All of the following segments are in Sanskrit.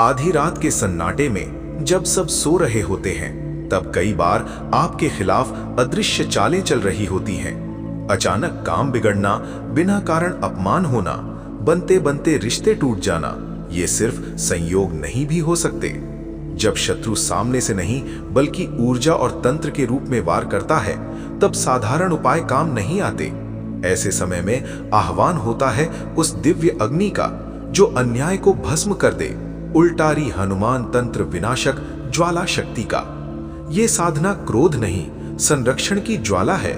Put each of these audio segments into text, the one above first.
आधी रात के सन्नाटे में जब सब सो रहे होते हैं, तब कई बार आपके खिलाफ अदृश्य चालें चल रही होती हैं। अचानक काम बिगड़ना, बिना कारण अपमान होना, बनते बनते रिश्ते टूट जाना, ये सिर्फ संयोग नहीं भी हो सकते। जब शत्रु सामने से नहीं बल्कि ऊर्जा और तंत्र के रूप में वार करता है, तब साधारण उपाय काम नहीं आते। ऐसे समय में आह्वान होता है उस दिव्य अग्नि का जो अन्याय को भस्म कर दे, उल्टारी हनुमान तंत्र विनाशक ज्वाला शक्ति का। ये साधना क्रोध नहीं, संरक्षण की ज्वाला है।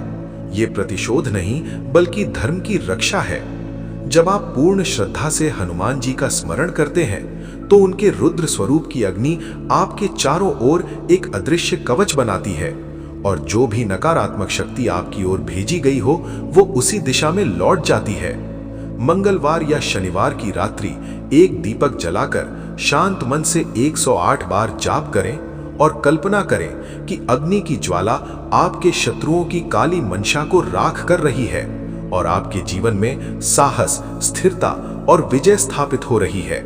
ये प्रतिशोध नहीं बल्कि धर्म की रक्षा है। जब आप पूर्ण श्रद्धा से हनुमान जी का स्मरण करते हैं, तो उनके रुद्र स्वरूप की अग्नि आपके चारों ओर एक अदृश्य कवच बनाती है, और जो भी नकारात्मक शक्ति आपकी ओर भेजी गई हो, वो उसी दिशा में लौट जाती है। मंगलवार या शनिवार की रात्रि एक दीपक जलाकर शांत मन से 108 बार जाप करें और कल्पना करें कि अग्नि की ज्वाला आपके शत्रुओं की काली मंशा को राख कर रही है और आपके जीवन में साहस, स्थिरता और विजय स्थापित हो रही है।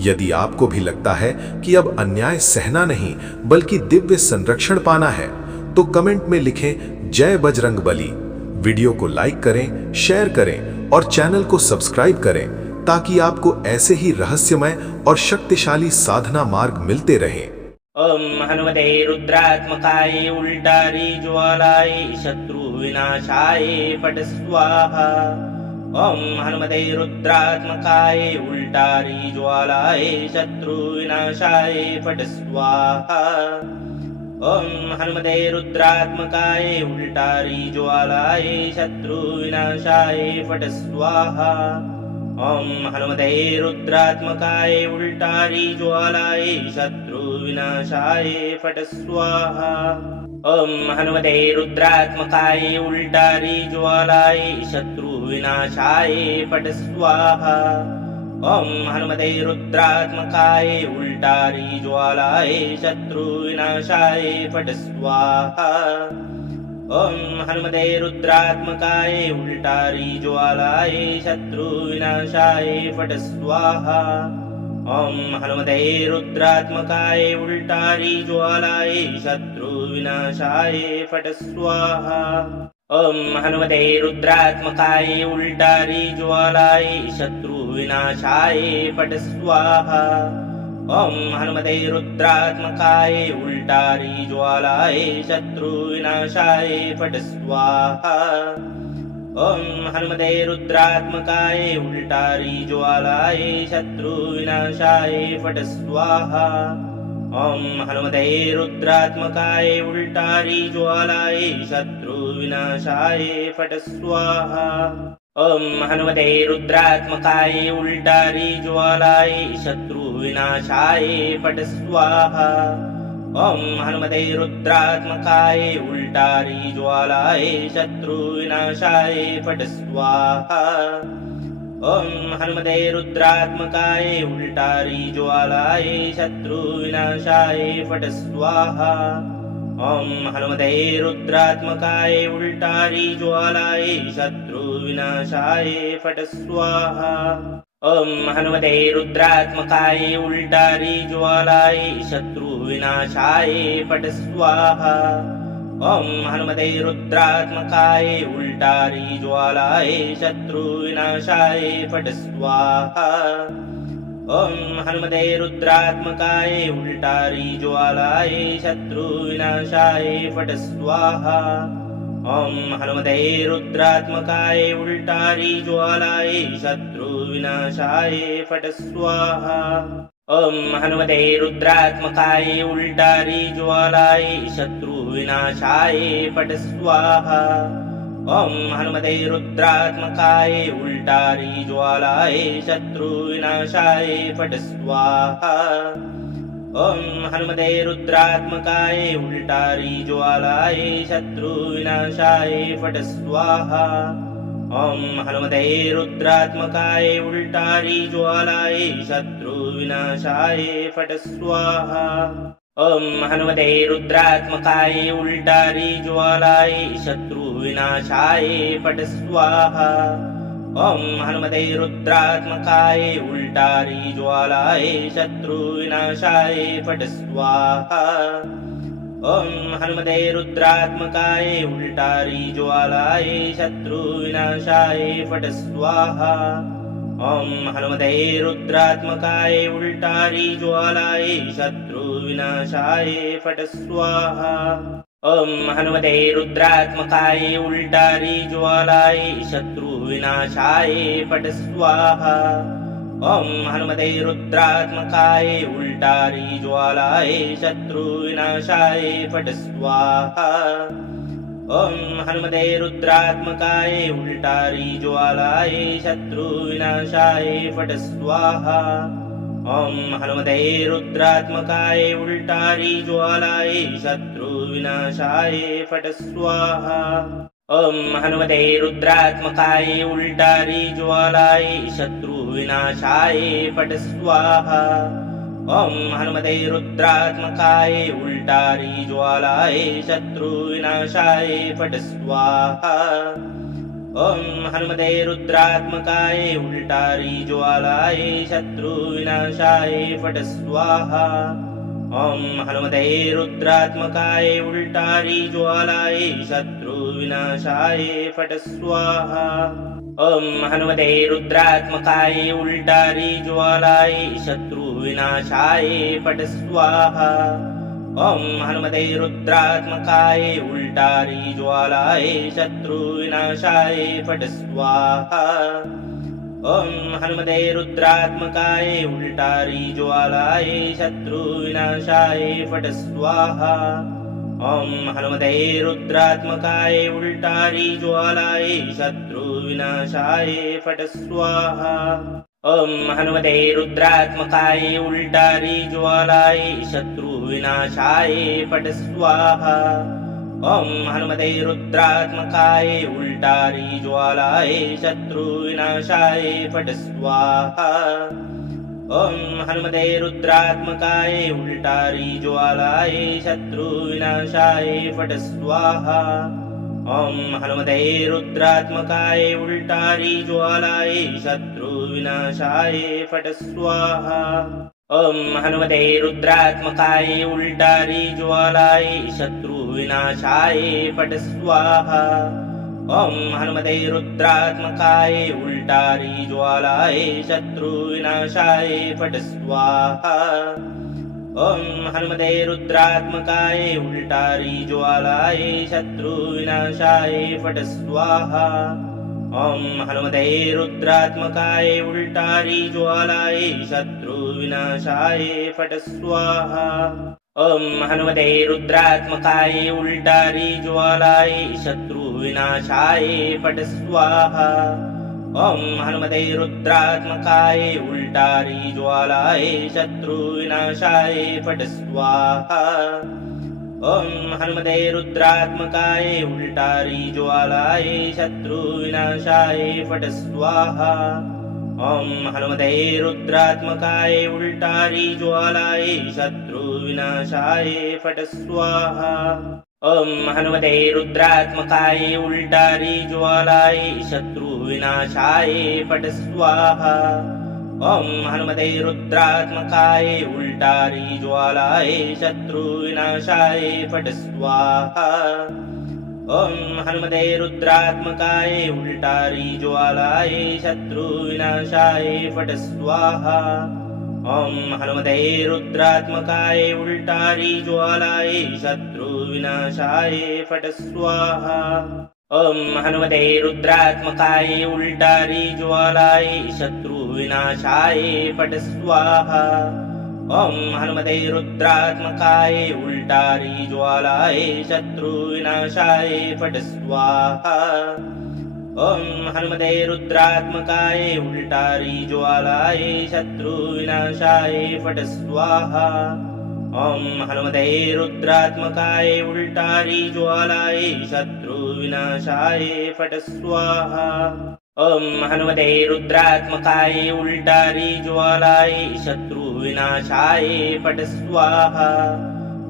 यदि आपको भी लगता है कि अब अन्याय सहना नहीं बल्कि दिव्य संरक्षण पाना है, तो कमेंट में लिखें जय बजरंगबली। वीडियो को लाइक करें, शेयर करें और चैनल को सब्सक्राइब करें, ताकि आपको ऐसे ही रहस्यमय और शक्तिशाली साधना मार्ग मिलते रहें। ओम हनुमते रुद्रात्मकाय उल्टारी ज्वालाय शत्रु विनाशाय फट स्वाहा। ओम हनुमते रुद्रात्मकाय उल्टारी ज्वालाय शत्रु विनाशाय फट स्वाहा। ओम हनुमते रुद्रात्मकाय उल्टारी ज्वालाय शत्रु विनाशाय फट स्वाहा। ओम हनुमते रुद्रात्मकाय उल्टारी ज्वालाय शत्रु विनाशाय फट स्वाहा। ओम हनुमते रुद्रात्मकाय उल्टारी ज्वालाय शत्रु विनाशाय फट स्वाहा। ओम हनुमते रुद्रात्मकाय उल्टारी ज्वालाय शत्रु विनाशाय फट स्वाहा। ओम हनुमते रुद्रात्मकाय उल्टारी ज्वालाय शत्रु विनाशाय फट स्वाहा। ओम हनुमते रुद्रात्मकाय उल्टारी ज्वालाय शत्रु विनाशाय फट स्वाहा। ओम हनुमते रुद्रात्मकाय उल्टारी ज्वालाय शत्रु विनाशाय फट स्वाहा। ओम हनुमते रुद्रात्मकाय उल्टारी ज्वालाय शत्रु विनाशाय फट स्वाहा। ओम हनुमते रुद्रात्मकाय उल्टारी ज्वालाय शत्रु विनाशाय फट स्वाहा। ओम हनुमते रुद्रात्मकाय उल्टारी ज्वालाय शत्रु विनाशाय फट स्वाहा। ओम हनुमते रुद्रात्मकाय उल्टारी ज्वालाय शत्रु विनाशाय फट स्वाहा। ओम हनुमते रुद्रात्मकाय उल्टारी ज्वालाय शत्रु विनाशाय फट स्वाहा। ओम हनुमते रुद्रात्मकाय उल्टारी ज्वालाय शत्रु विनाशाय फट स्वाहा। ओम हनुमते रुद्रात्मकाय उल्टारी ज्वालाय शत्रु विनाशाय फट स्वाहा। ओम हनुमते रुद्रात्मकाय उल्टारी ज्वालाय शत्रु विनाशाय फट स्वाहा। ओम हनुमते रुद्रात्मकाय उल्टारी ज्वालाय शत्रु विनाशाय फट स्वाहा। ओम हनुमते रुद्रात्मकाय उल्टारी ज्वालाय शत्रु विनाशाय फट स्वाहा। ओम हनुमते रुद्रात्मकाय उल्टारी ज्वालाय शत्रु विनाशाय फट स्वाहा। ओम हनुमते रुद्रात्मकाय उल्टारी ज्वालाय शत्रु विनाशाय फट स्वाहा। ओम हनुमते रुद्रात्मकाय उल्टारी ज्वालाय शत्रु विनाशाय फट स्वाहा। ओम हनुमते रुद्रात्मकाय उल्टारी ज्वालाय शत्रु विनाशाय फट स्वाहा। ओम हनुमते रुद्रात्मकाय उल्टारी ज्वालाय शत्रु विनाशाय फट स्वाहा। ओम हनुमते रुद्रात्मकाय उल्टारी ज्वालाय शत्रु विनाशाय फट स्वाहा। ॐ हनुमते रुद्रात्मकाय उल्टारी ज्वालाय शत्रुविनाशाय फट् स्वाहा ॐ हनुमते रुद्रात्मकाय उल्टारी ज्वालाय शत्रुविनाशाय फट् स्वाहा ॐ हनुमते रुद्रात्मकाय उल्टारी ज्वालाय शत्रुविनाशाय फट् स्वाहा ॐ हनुमते रुद्रात्मकाय उल्टारी ज्वालाय शत्रुविनाशाय फट् स्वाहा ॐ हनुमते रुद्रात्मकाय उल्टारी ज्वालाय शत्रुविनाशाय फट् स्वाहा ॐ हनुमते रुद्रात्मकाय उल्टारी ज्वालाय शत्रुविनाशाय फट् स्वाहा ॐ हनुमते रुद्रात्मकाय उल्टारी ज्वालाय शत्रुविनाशाय फट् स्वाहा ॐ हनुमते रुद्रात्मकाय उल्टारी ज्वालाय शत्रुविनाशाय फट् स्वाहा ॐ हनुमते रुद्रात्मकाय उल्टारी ज्वालाय शत्रुविनाशाय फट् स्वाहा ॐ हनुमते रुद्रात्मकाय उल्टारी ज्वालाय शत्रुविनाशाय फट् स्वाहा ॐ हनुमते रुद्रात्मकाय उल्टारी ज्वालाय शत्रुविनाशाय फट् स्वाहा ॐ हनुमते रुद्रात्मकाय उल्टारी ज्वालाय शत्रुविनाशाय फट् स्वाहा ॐ हनुमते रुद्रात्मकाय उल्टारी ज्वालाय शत्रुविनाशाय फट् स्वाहा ॐ हनुमते रुद्रात्मकाय उल्टारी ज्वालाय शत्रुविनाशाय फट् स्वाहा ॐ हनुमते रुद्रात्मकाय उल्टारी ज्वालाय शत्रुविनाशाय फट् स्वाहा ॐ हनुमते रुद्रात्मकाय उल्टारी ज्वालाय शत्रुविनाशाय फट् स्वाहा ॐ हनुमते रुद्रात्मकाय उल्टारी ज्वालाय शत्रुविनाशाय फट् स्वाहा ॐ हनुमते रुद्रात्मकाय उल्टारी ज्वालाय शत्रुविनाशाय फट् स्वाहा ॐ हनुमते रुद्रात्मकाय उल्टारी ज्वालाय शत्रुविनाशाय फट् स्वाहा ॐ हनुमते रुद्रात्मकाय उल्टारी ज्वालाय शत्रुविनाशाय फट् स्वाहा ॐ हनुमते रुद्रात्मकाय उल्टारी ज्वालाय शत्रुविनाशाय फट् स्वाहा ॐ हनुमते रुद्रात्मकाय उल्टारी ज्वालाय शत्रुविनाशाय फट् स्वाहा ॐ हनुमते रुद्रात्मकाय उल्टारी ज्वालाय शत्रुविनाशाय फट् स्वाहा ॐ हनुमते रुद्रात्मकाय उल्टारी ज्वालाय शत्रुविनाशाय फट् स्वाहा ॐ हनुमते रुद्रात्मकाय उल्टारी ज्वालाय शत्रुविनाशाय फट् स्वाहा ॐ हनुमते रुद्रात्मकाय उल्टारी ज्वालाय शत्रुविनाशाय फट् स्वाहा ॐ हनुमते रुद्रात्मकाय उल्टारी ज्वालाय शत्रुविनाशाय फट् स्वाहा ॐ हनुमते रुद्रात्मकाय उल्टारी ज्वालाय शत्रुविनाशाय फट् स्वाहा ॐ हनुमते रुद्रात्मकाय उल्टारी ज्वालाय शत्रुविनाशाय फट् स्वाहा ॐ हनुमते रुद्रात्मकाय उल्टारी ज्वालाय शत्रुविनाशाय फट् स्वाहा ॐ हनुमते रुद्रात्मकाय उल्टारी ज्वालाय शत्रुविनाशाय फट् स्वाहा ॐ हनुमते रुद्रात्मकाय उल्टारी ज्वालाय शत्रुविनाशाय फट् स्वाहा ॐ हनुमते रुद्रात्मकाय उल्टारी ज्वालाय शत्रुविनाशाय फट् स्वाहा ॐ हनुमते रुद्रात्मकाय उल्टारी ज्वालाय शत्रुविनाशाय फट् स्वाहा ॐ हनुमते रुद्रात्मकाय उल्टारी ज्वालाय शत्रुविनाशाय फट् स्वाहा ॐ हनुमते रुद्रात्मकाय उल्टारी ज्वालाय शत्रुविनाशाय फट् स्वाहा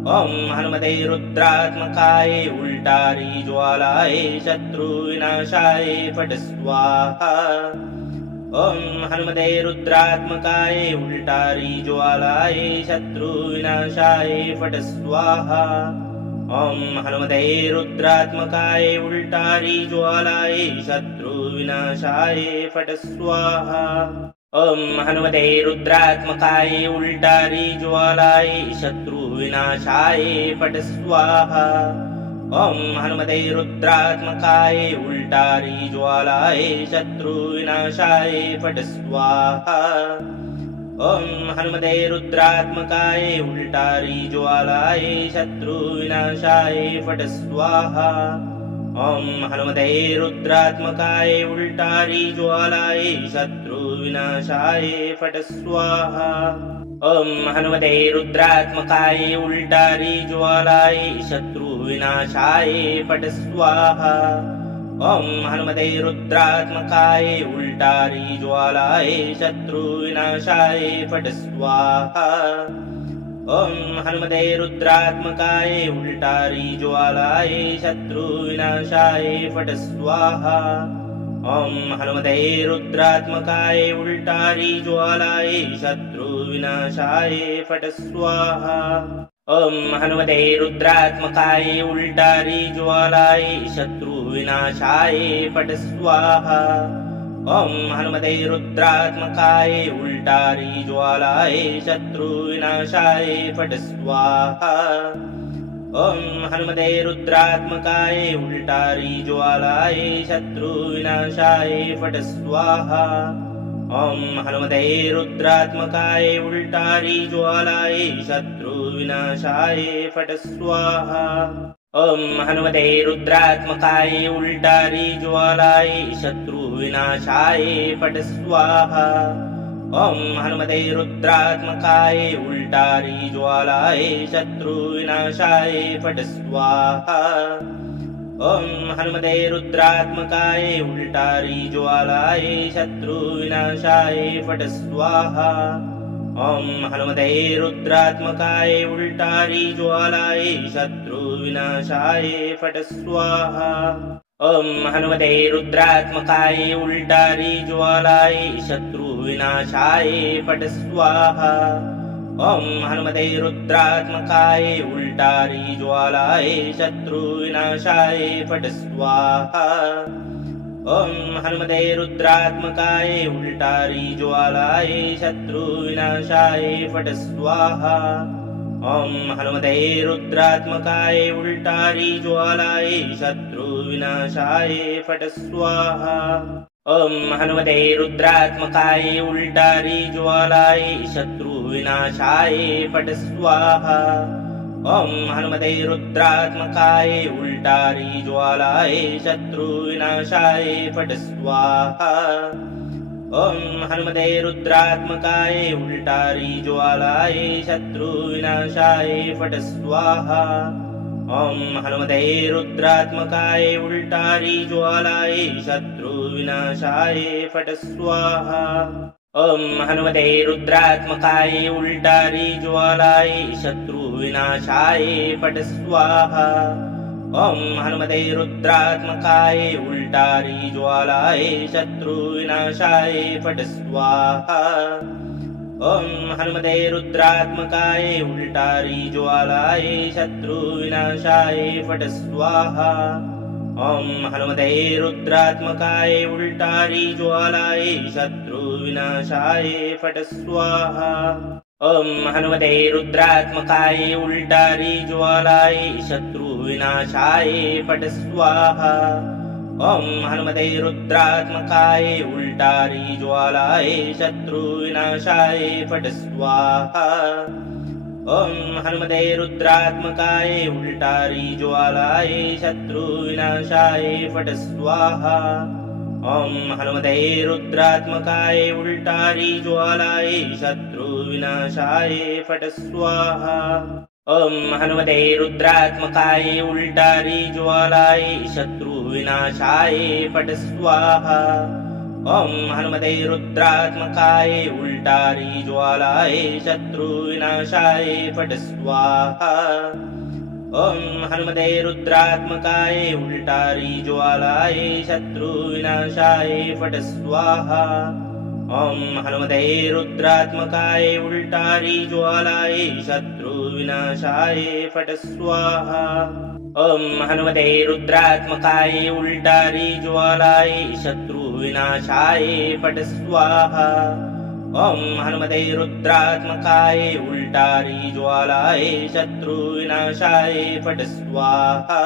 ॐ हनुमते रुद्रात्मकाय उल्टारी ज्वालाय शत्रुविनाशाय फट् स्वाहा ॐ हनुमते रुद्रात्मकाय उल्टारी ज्वालाय शत्रुविनाशाय फट् स्वाहा ॐ हनुमते रुद्रात्मकाय उल्टारी ज्वालाय शत्रुविनाशाय फट् स्वाहा ॐ हनुमते रुद्रात्मकाय उल्टारी ज्वालाय शत्रुविनाशाय फट् स्वाहा ॐ हनुमते रुद्रात्मकाय उल्टारी ज्वालाय शत्रुविनाशाय फट् स्वाहा ॐ हनुमते रुद्रात्मकाय उल्टारी ज्वालाय शत्रुविनाशाय फट् स्वाहा ॐ हनुमते रुद्रात्मकाय उल्टारी ज्वालाय शत्रुविनाशाय फट् स्वाहा ॐ हनुमते रुद्रात्मकाय उल्टारी ज्वालाय शत्रुविनाशाय फट् स्वाहा ॐ हनुमते रुद्रात्मकाय उल्टारी ज्वालाय शत्रुविनाशाय फट् स्वाहा ॐ हनुमते रुद्रात्मकाय उल्टारी ज्वालाय शत्रुविनाशाय फट् स्वाहा ॐ हनुमते रुद्रात्मकाय उल्टारी ज्वालाय शत्रुविनाशाय फट् स्वाहा ॐ हनुमते रुद्रात्मकाय उल्टारी ज्वालाय शत्रुविनाशाय फट् स्वाहा ॐ हनुमते रुद्रात्मकाय उल्टारी ज्वालाय शत्रुविनाशाय फट् स्वाहा ॐ हनुमते रुद्रात्मकाय उल्टारी ज्वालाय शत्रुविनाशाय फट् स्वाहा ॐ हनुमते रुद्रात्मकाय उल्टारी ज्वालाय शत्रुविनाशाय फट् स्वाहा ॐ हनुमते रुद्रात्मकाय उल्टारी ज्वालाय शत्रुविनाशाय फट् स्वाहा ॐ हनुमते रुद्रात्मकाय उल्टारी ज्वालाय शत्रुविनाशाय फट् स्वाहा ॐ हनुमते रुद्रात्मकाय उल्टारी ज्वालाय शत्रुविनाशाय फट् स्वाहा ॐ हनुमते रुद्रात्मकाय उल्टारी ज्वालाय शत्रुविनाशाय फट् स्वाहा ॐ हनुमते रुद्रात्मकाय उल्टारी ज्वालाय शत्रुविनाशाय फट् स्वाहा ॐ हनुमते रुद्रात्मकाय उल्टारी ज्वालाय शत्रुविनाशाय फट् स्वाहा ॐ हनुमते रुद्रात्मकाय उल्टारी ज्वालाय शत्रुविनाशाय फट् स्वाहा ॐ हनुमते रुद्रात्मकाय उल्टारी ज्वालाय शत्रुविनाशाय फट् स्वाहा ॐ हनुमते रुद्रात्मकाय उल्टारी ज्वालाय शत्रुविनाशाय फट् स्वाहा ॐ हनुमते रुद्रात्मकाय उल्टारी ज्वालाय शत्रुविनाशाय फट् स्वाहा ॐ हनुमते रुद्रात्मकाय उल्टारी ज्वालाय शत्रुविनाशाय फट् स्वाहा ॐ हनुमते रुद्रात्मकाय उल्टारी ज्वालाय शत्रुविनाशाय फट् स्वाहा ॐ हनुमते रुद्रात्मकाय उल्टारी ज्वालाय शत्रुविनाशाय फट् स्वाहा ॐ हनुमते रुद्रात्मकाय उल्टारी ज्वालाय शत्रुविनाशाय फट् स्वाहा ॐ हनुमते रुद्रात्मकाय उल्टारी ज्वालाय शत्रुविनाशाय फट् स्वाहा ॐ हनुमते रुद्रात्मकाय उल्टारी ज्वालाय शत्रुविनाशाय फट् स्वाहा ॐ हनुमते रुद्रात्मकाय उल्टारी ज्वालाय शत्रुविनाशाय फट् स्वाहा ॐ हनुमते रुद्रात्मकाय उल्टारी ज्वालाय शत्रुविनाशाय फट् स्वाहा ॐ हनुमते रुद्रात्मकाय उल्टारी ज्वालाय शत्रुविनाशाय फट् स्वाहा ॐ हनुमते रुद्रात्मकाय उल्टारी ज्वालाय शत्रुविनाशाय फट् स्वाहा ॐ हनुमते रुद्रात्मकाय उल्टारी ज्वालाय शत्रुविनाशाय फट् स्वाहा ॐ हनुमते रुद्रात्मकाय उल्टारी ज्वालाय शत्रुविनाशाय फट् स्वाहा ॐ हनुमते रुद्रात्मकाय उल्टारी ज्वालाय शत्रुविनाशाय फट् स्वाहा ॐ हनुमते रुद्रात्मकाय उल्टारी ज्वालाय शत्रुविनाशाय फट् स्वाहा ॐ हनुमते रुद्रात्मकाय उल्टारी ज्वालाय शत्रुविनाशाय फट् स्वाहा ॐ हनुमते रुद्रात्मकाय उल्टारी ज्वालाय शत्रुविनाशाय फट् स्वाहा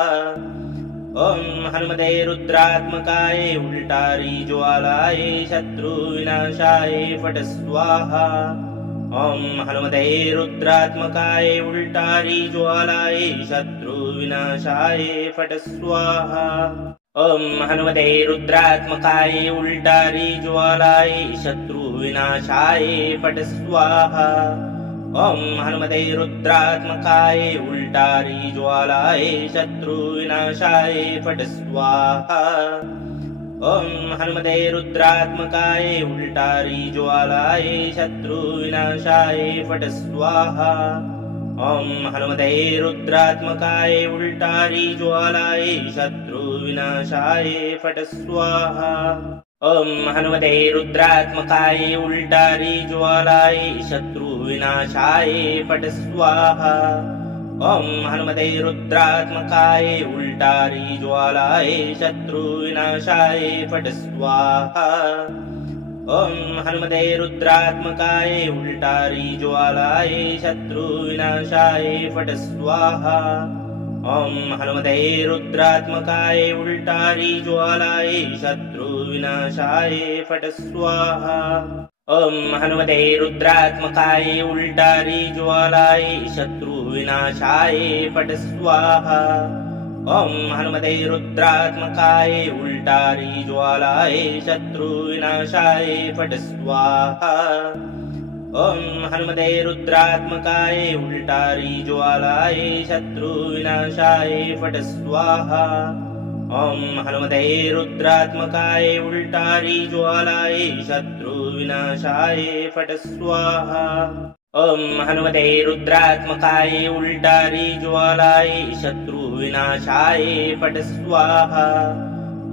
ॐ हनुमते रुद्रात्मकाय उल्टारी ज्वालाय शत्रुविनाशाय फट् स्वाहा ॐ हनुमते रुद्रात्मकाय उल्टारी ज्वालाय शत्रुविनाशाय फट् स्वाहा ॐ हनुमते रुद्रात्मकाय उल्टारी ज्वालाय शत्रुविनाशाय फट् स्वाहा ॐ हनुमते रुद्रात्मकाय उल्टारी ज्वालाय शत्रुविनाशाय फट् स्वाहा ॐ हनुमते रुद्रात्मकाय उल्टारी ज्वालाय शत्रुविनाशाय फट् स्वाहा ॐ हनुमते रुद्रात्मकाय उल्टारी ज्वालाय शत्रुविनाशाय फट् स्वाहा ॐ हनुमते रुद्रात्मकाय उल्टारी ज्वालाय शत्रुविनाशाय फट् स्वाहा ॐ हनुमते रुद्रात्मकाय उल्टारी ज्वालाय शत्रुविनाशाय फट् स्वाहा ॐ हनुमते रुद्रात्मकाय उल्टारी ज्वालाय शत्रुविनाशाय फट् स्वाहा ॐ हनुमते रुद्रात्मकाय उल्टारी ज्वालाय शत्रुविनाशाय फट् स्वाहा ॐ हनुमते रुद्रात्मकाय उल्टारी ज्वालाय शत्रुविनाशाय फट् स्वाहा ॐ हनुमते रुद्रात्मकाय उल्टारी ज्वालाय शत्रुविनाशाय फट् स्वाहा ॐ हनुमते रुद्रात्मकाय उल्टारी ज्वालाय शत्रुविनाशाय फट् स्वाहा ॐ हनुमते रुद्रात्मकाय उल्टारी ज्वालाय शत्रुविनाशाय फट् स्वाहा ॐ हनुमते रुद्रात्मकाय उल्टारी ज्वालाय शत्रुविनाशाय फट् स्वाहा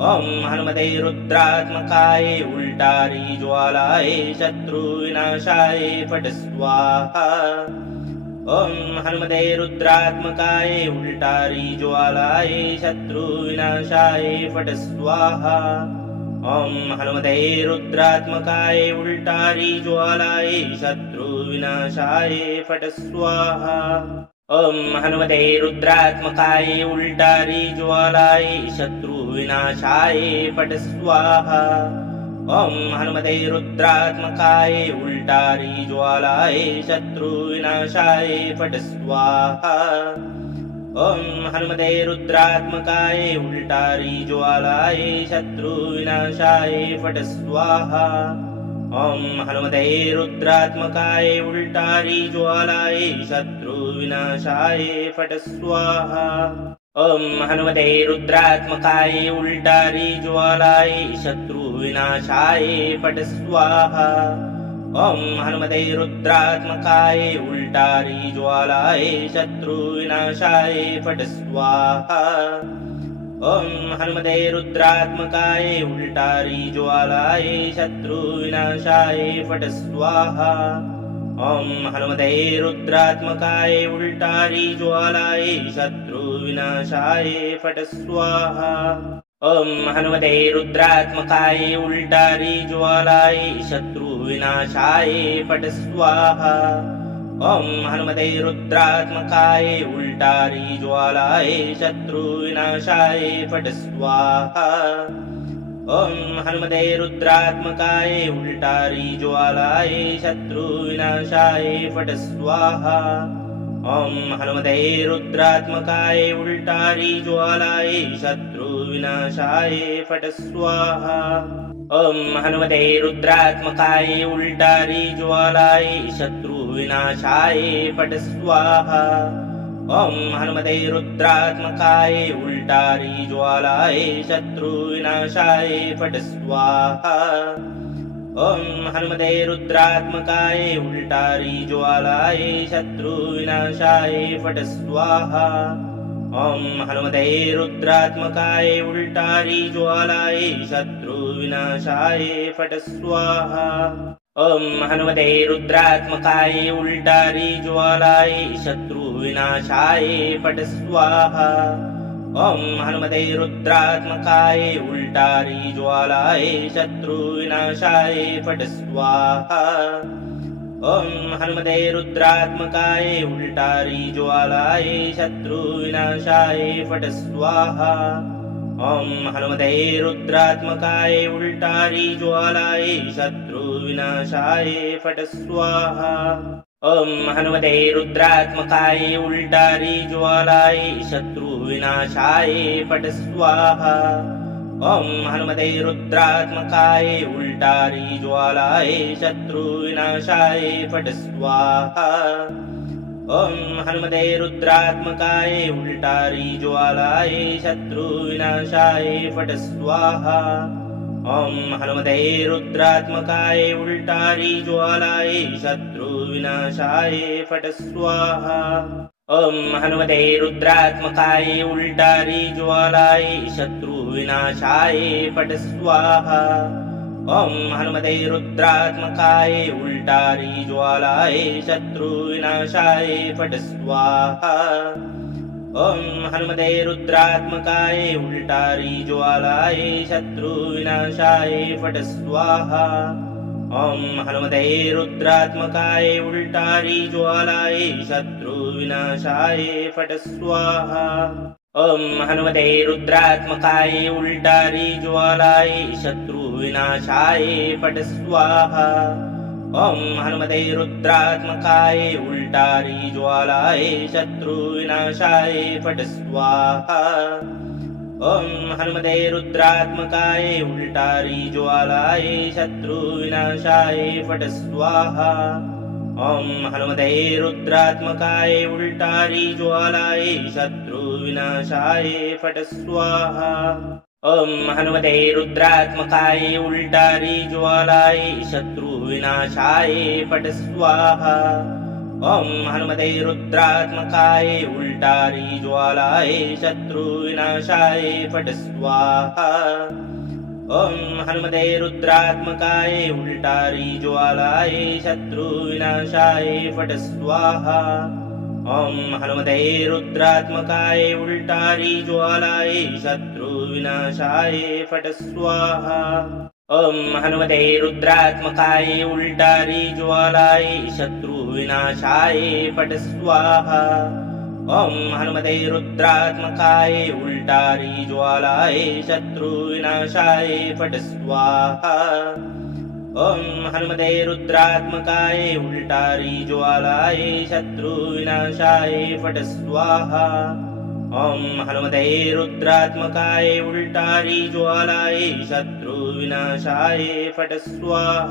ॐ हनुमते रुद्रात्मकाय उल्टारी ज्वालाय शत्रुविनाशाय फट् स्वाहा ॐ हनुमते रुद्रात्मकाय उल्टारी ज्वालाय शत्रुविनाशाय फट् स्वाहा ॐ हनुमते रुद्रात्मकाय उल्टारी ज्वालाय शत्रुविनाशाय फट् स्वाहा ॐ हनुमते रुद्रात्मकाय उल्टारी ज्वालाय शत्रुविनाशाय फट् स्वाहा ॐ हनुमते रुद्रात्मकाय उल्टारी ज्वालाय शत्रुविनाशाय फट् स्वाहा ॐ हनुमते रुद्रात्मकाय उल्टारी ज्वालाय शत्रुविनाशाय फट् स्वाहा ॐ हनुमते रुद्रात्मकाय उल्टारी ज्वालाय शत्रुविनाशाय फट् स्वाहा ॐ हनुमते रुद्रात्मकाय उल्टारी ज्वालाय शत्रुविनाशाय फट् स्वाहा ॐ हनुमते रुद्रात्मकाय उल्टारी ज्वालाय शत्रुविनाशाय फट् स्वाहा ॐ हनुमते रुद्रात्मकाय उल्टारी ज्वालाय शत्रुविनाशाय फट् स्वाहा ॐ हनुमते रुद्रात्मकाय उल्टारी ज्वालाय शत्रुविनाशाय फट् स्वाहा ॐ हनुमते रुद्रात्मकाय उल्टारी ज्वालाय शत्रुविनाशाय फट् स्वाहा ॐ हनुमते रुद्रात्मकाय उल्टारी ज्वालाय शत्रुविनाशाय फट् स्वाहा ॐ हनुमते रुद्रात्मकाय उल्टारी ज्वालाय शत्रुविनाशाय फट् स्वाहा ॐ हनुमते रुद्रात्मकाय उल्टारी ज्वालाय शत्रुविनाशाय फट् स्वाहा ॐ हनुमते रुद्रात्मकाय उल्टारी ज्वालाय शत्रुविनाशाय फट् स्वाहा ॐ हनुमते रुद्रात्मकाय उल्टारी ज्वालाय शत्रुविनाशाय फट् स्वाहा ॐ हनुमते रुद्रात्मकाय उल्टारी ज्वालाय शत्रुविनाशाय फट् स्वाहा ॐ हनुमते रुद्रात्मकाय उल्टारी ज्वालाय शत्रुविनाशाय फट् स्वाहा ॐ हनुमते रुद्रात्मकाय उल्टारी ज्वालाय शत्रुविनाशाय फट् स्वाहा ॐ हनुमते रुद्रात्मकाय उल्टारी ज्वालाय शत्रुविनाशाय फट् स्वाहा ॐ हनुमते रुद्रात्मकाय उल्टारी ज्वालाय शत्रुविनाशाय फट् स्वाहा ॐ हनुमते रुद्रात्मकाय उल्टारी ज्वालाय शत्रुविनाशाय फट् स्वाहा ॐ हनुमते रुद्रात्मकाय उल्टारी ज्वालाय शत्रुविनाशाय फट् स्वाहा ॐ हनुमते रुद्रात्मकाय उल्टारी ज्वालाय शत्रुविनाशाय फट् स्वाहा ॐ हनुमते रुद्रात्मकाय उल्टारी ज्वालाय शत्रुविनाशाय फट् स्वाहा ॐ हनुमते रुद्रात्मकाय उल्टारी ज्वालाय शत्रुविनाशाय फट् स्वाहा ॐ हनुमते रुद्रात्मकाय उल्टारी ज्वालाय शत्रुविनाशाय फट् स्वाहा ॐ हनुमते रुद्रात्मकाय उल्टारी ज्वालाय शत्रुविनाशाय फट् स्वाहा ॐ हनुमते रुद्रात्मकाय उल्टारी ज्वालाय शत्रुविनाशाय फट् स्वाहा ॐ हनुमते रुद्रात्मकाय उल्टारी ज्वालाय शत्रुविनाशाय फट् स्वाहा ॐ हनुमते रुद्रात्मकाय उल्टारी ज्वालाय शत्रुविनाशाय फट् स्वाहा ॐ हनुमते रुद्रात्मकाय उल्टारी ज्वालाय शत्रुविनाशाय फट् स्वाहा ॐ हनुमते रुद्रात्मकाय उल्टारी ज्वालाय शत्रुविनाशाय फट् स्वाहा ॐ हनुमते रुद्रात्मकाय उल्टारी ज्वालाय शत्रुविनाशाय फट् स्वाहा ॐ हनुमते रुद्रात्मकाय उल्टारी ज्वालाय शत्रुविनाशाय फट् स्वाहा ॐ हनुमते रुद्रात्मकाय उल्टारी ज्वालाय शत्रुविनाशाय फट् स्वाहा ॐ हनुमते रुद्रात्मकाय उल्टारी ज्वालाय शत्रुविनाशाय फट् स्वाहा ॐ हनुमते रुद्रात्मकाय उल्टारी ज्वालाय शत्रुविनाशाय फट् स्वाहा ॐ हनुमते रुद्रात्मकाय उल्टारी ज्वालाय शत्रुविनाशाय फट् स्वाहा ॐ हनुमते रुद्रात्मकाय उल्टारी ज्वालाय शत्रुविनाशाय फट् स्वाहा ॐ हनुमते रुद्रात्मकाय उल्टारी ज्वालाय शत्रुविनाशाय फट् स्वाहा ॐ हनुमते रुद्रात्मकाय उल्टारी ज्वालाय शत्रुविनाशाय फट् स्वाहा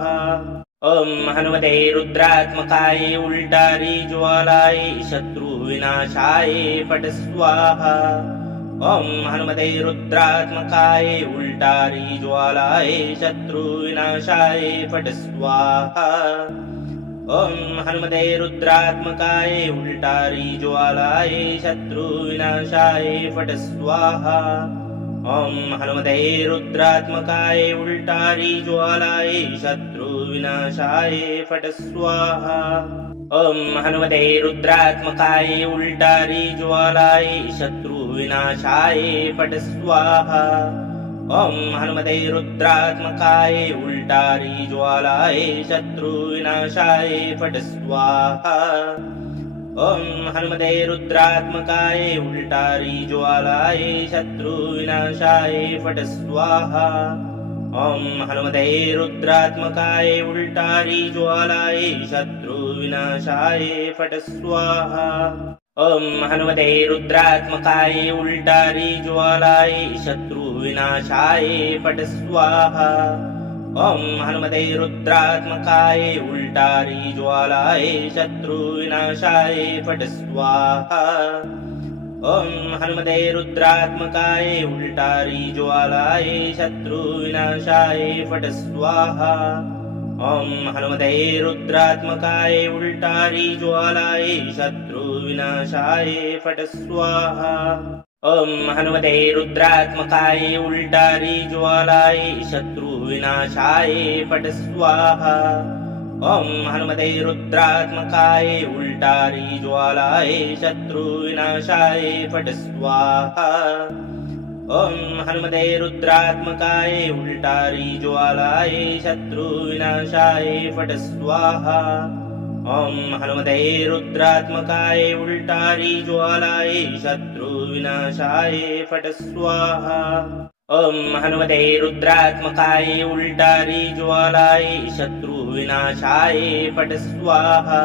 ॐ हनुमते रुद्रात्मकाय उल्टारी ज्वालाय शत्रुविनाशाय फट् स्वाहा ॐ हनुमते रुद्रात्मकाय उल्टारी ज्वालाय शत्रुविनाशाय फट् स्वाहा ॐ हनुमते रुद्रात्मकाय उल्टारी ज्वालाय शत्रुविनाशाय फट् स्वाहा ॐ हनुमते रुद्रात्मकाय उल्टारी ज्वालाय शत्रुविनाशाय फट् स्वाहा ॐ हनुमते रुद्रात्मकाय उल्टारी ज्वालाय शत्रुविनाशाय फट् स्वाहा ॐ हनुमते रुद्रात्मकाय उल्टारी ज्वालाय शत्रुविनाशाय फट् स्वाहा ॐ हनुमते रुद्रात्मकाय उल्टारी ज्वालाय शत्रुविनाशाय फट् स्वाहा ॐ हनुमते रुद्रात्मकाय उल्टारी ज्वालाय शत्रुविनाशाय फट् स्वाहा ॐ हनुमते रुद्रात्मकाय उल्टारी ज्वालाय शत्रुविनाशाय फट् स्वाहा ॐ हनुमते रुद्रात्मकाय उल्टारी ज्वालाय शत्रुविनाशाय फट स्वाहा ॐ हनुमते रुद्रात्मकाय उल्टारी ज्वालाय शत्रुविनाशाय फट स्वाहा ॐ हनुमते रुद्रात्मकाय उल्टारी ज्वालाय शत्रुविनाशाय फट स्वाहा ॐ हनुमते रुद्रात्मकाय उल्टारी ज्वालाय शत्रुविनाशाय फट स्वाहा ॐ हनुमते रुद्रात्मकाय उल्टारी ज्वालाय शत्रुविनाशाय फट स्वाहा ॐ हनुमते रुद्रात्मकाय उल्टारी ज्वालाय शत्रुविनाशाय फट स्वाहा ॐ हनुमते रुद्रात्मकाय उल्टारी ज्वालाय शत्रुविनाशाय फट स्वाहा ॐ हनुमते रुद्रात्मकाय उल्टारी ज्वालाय शत्रुविनाशाय फट स्वाहा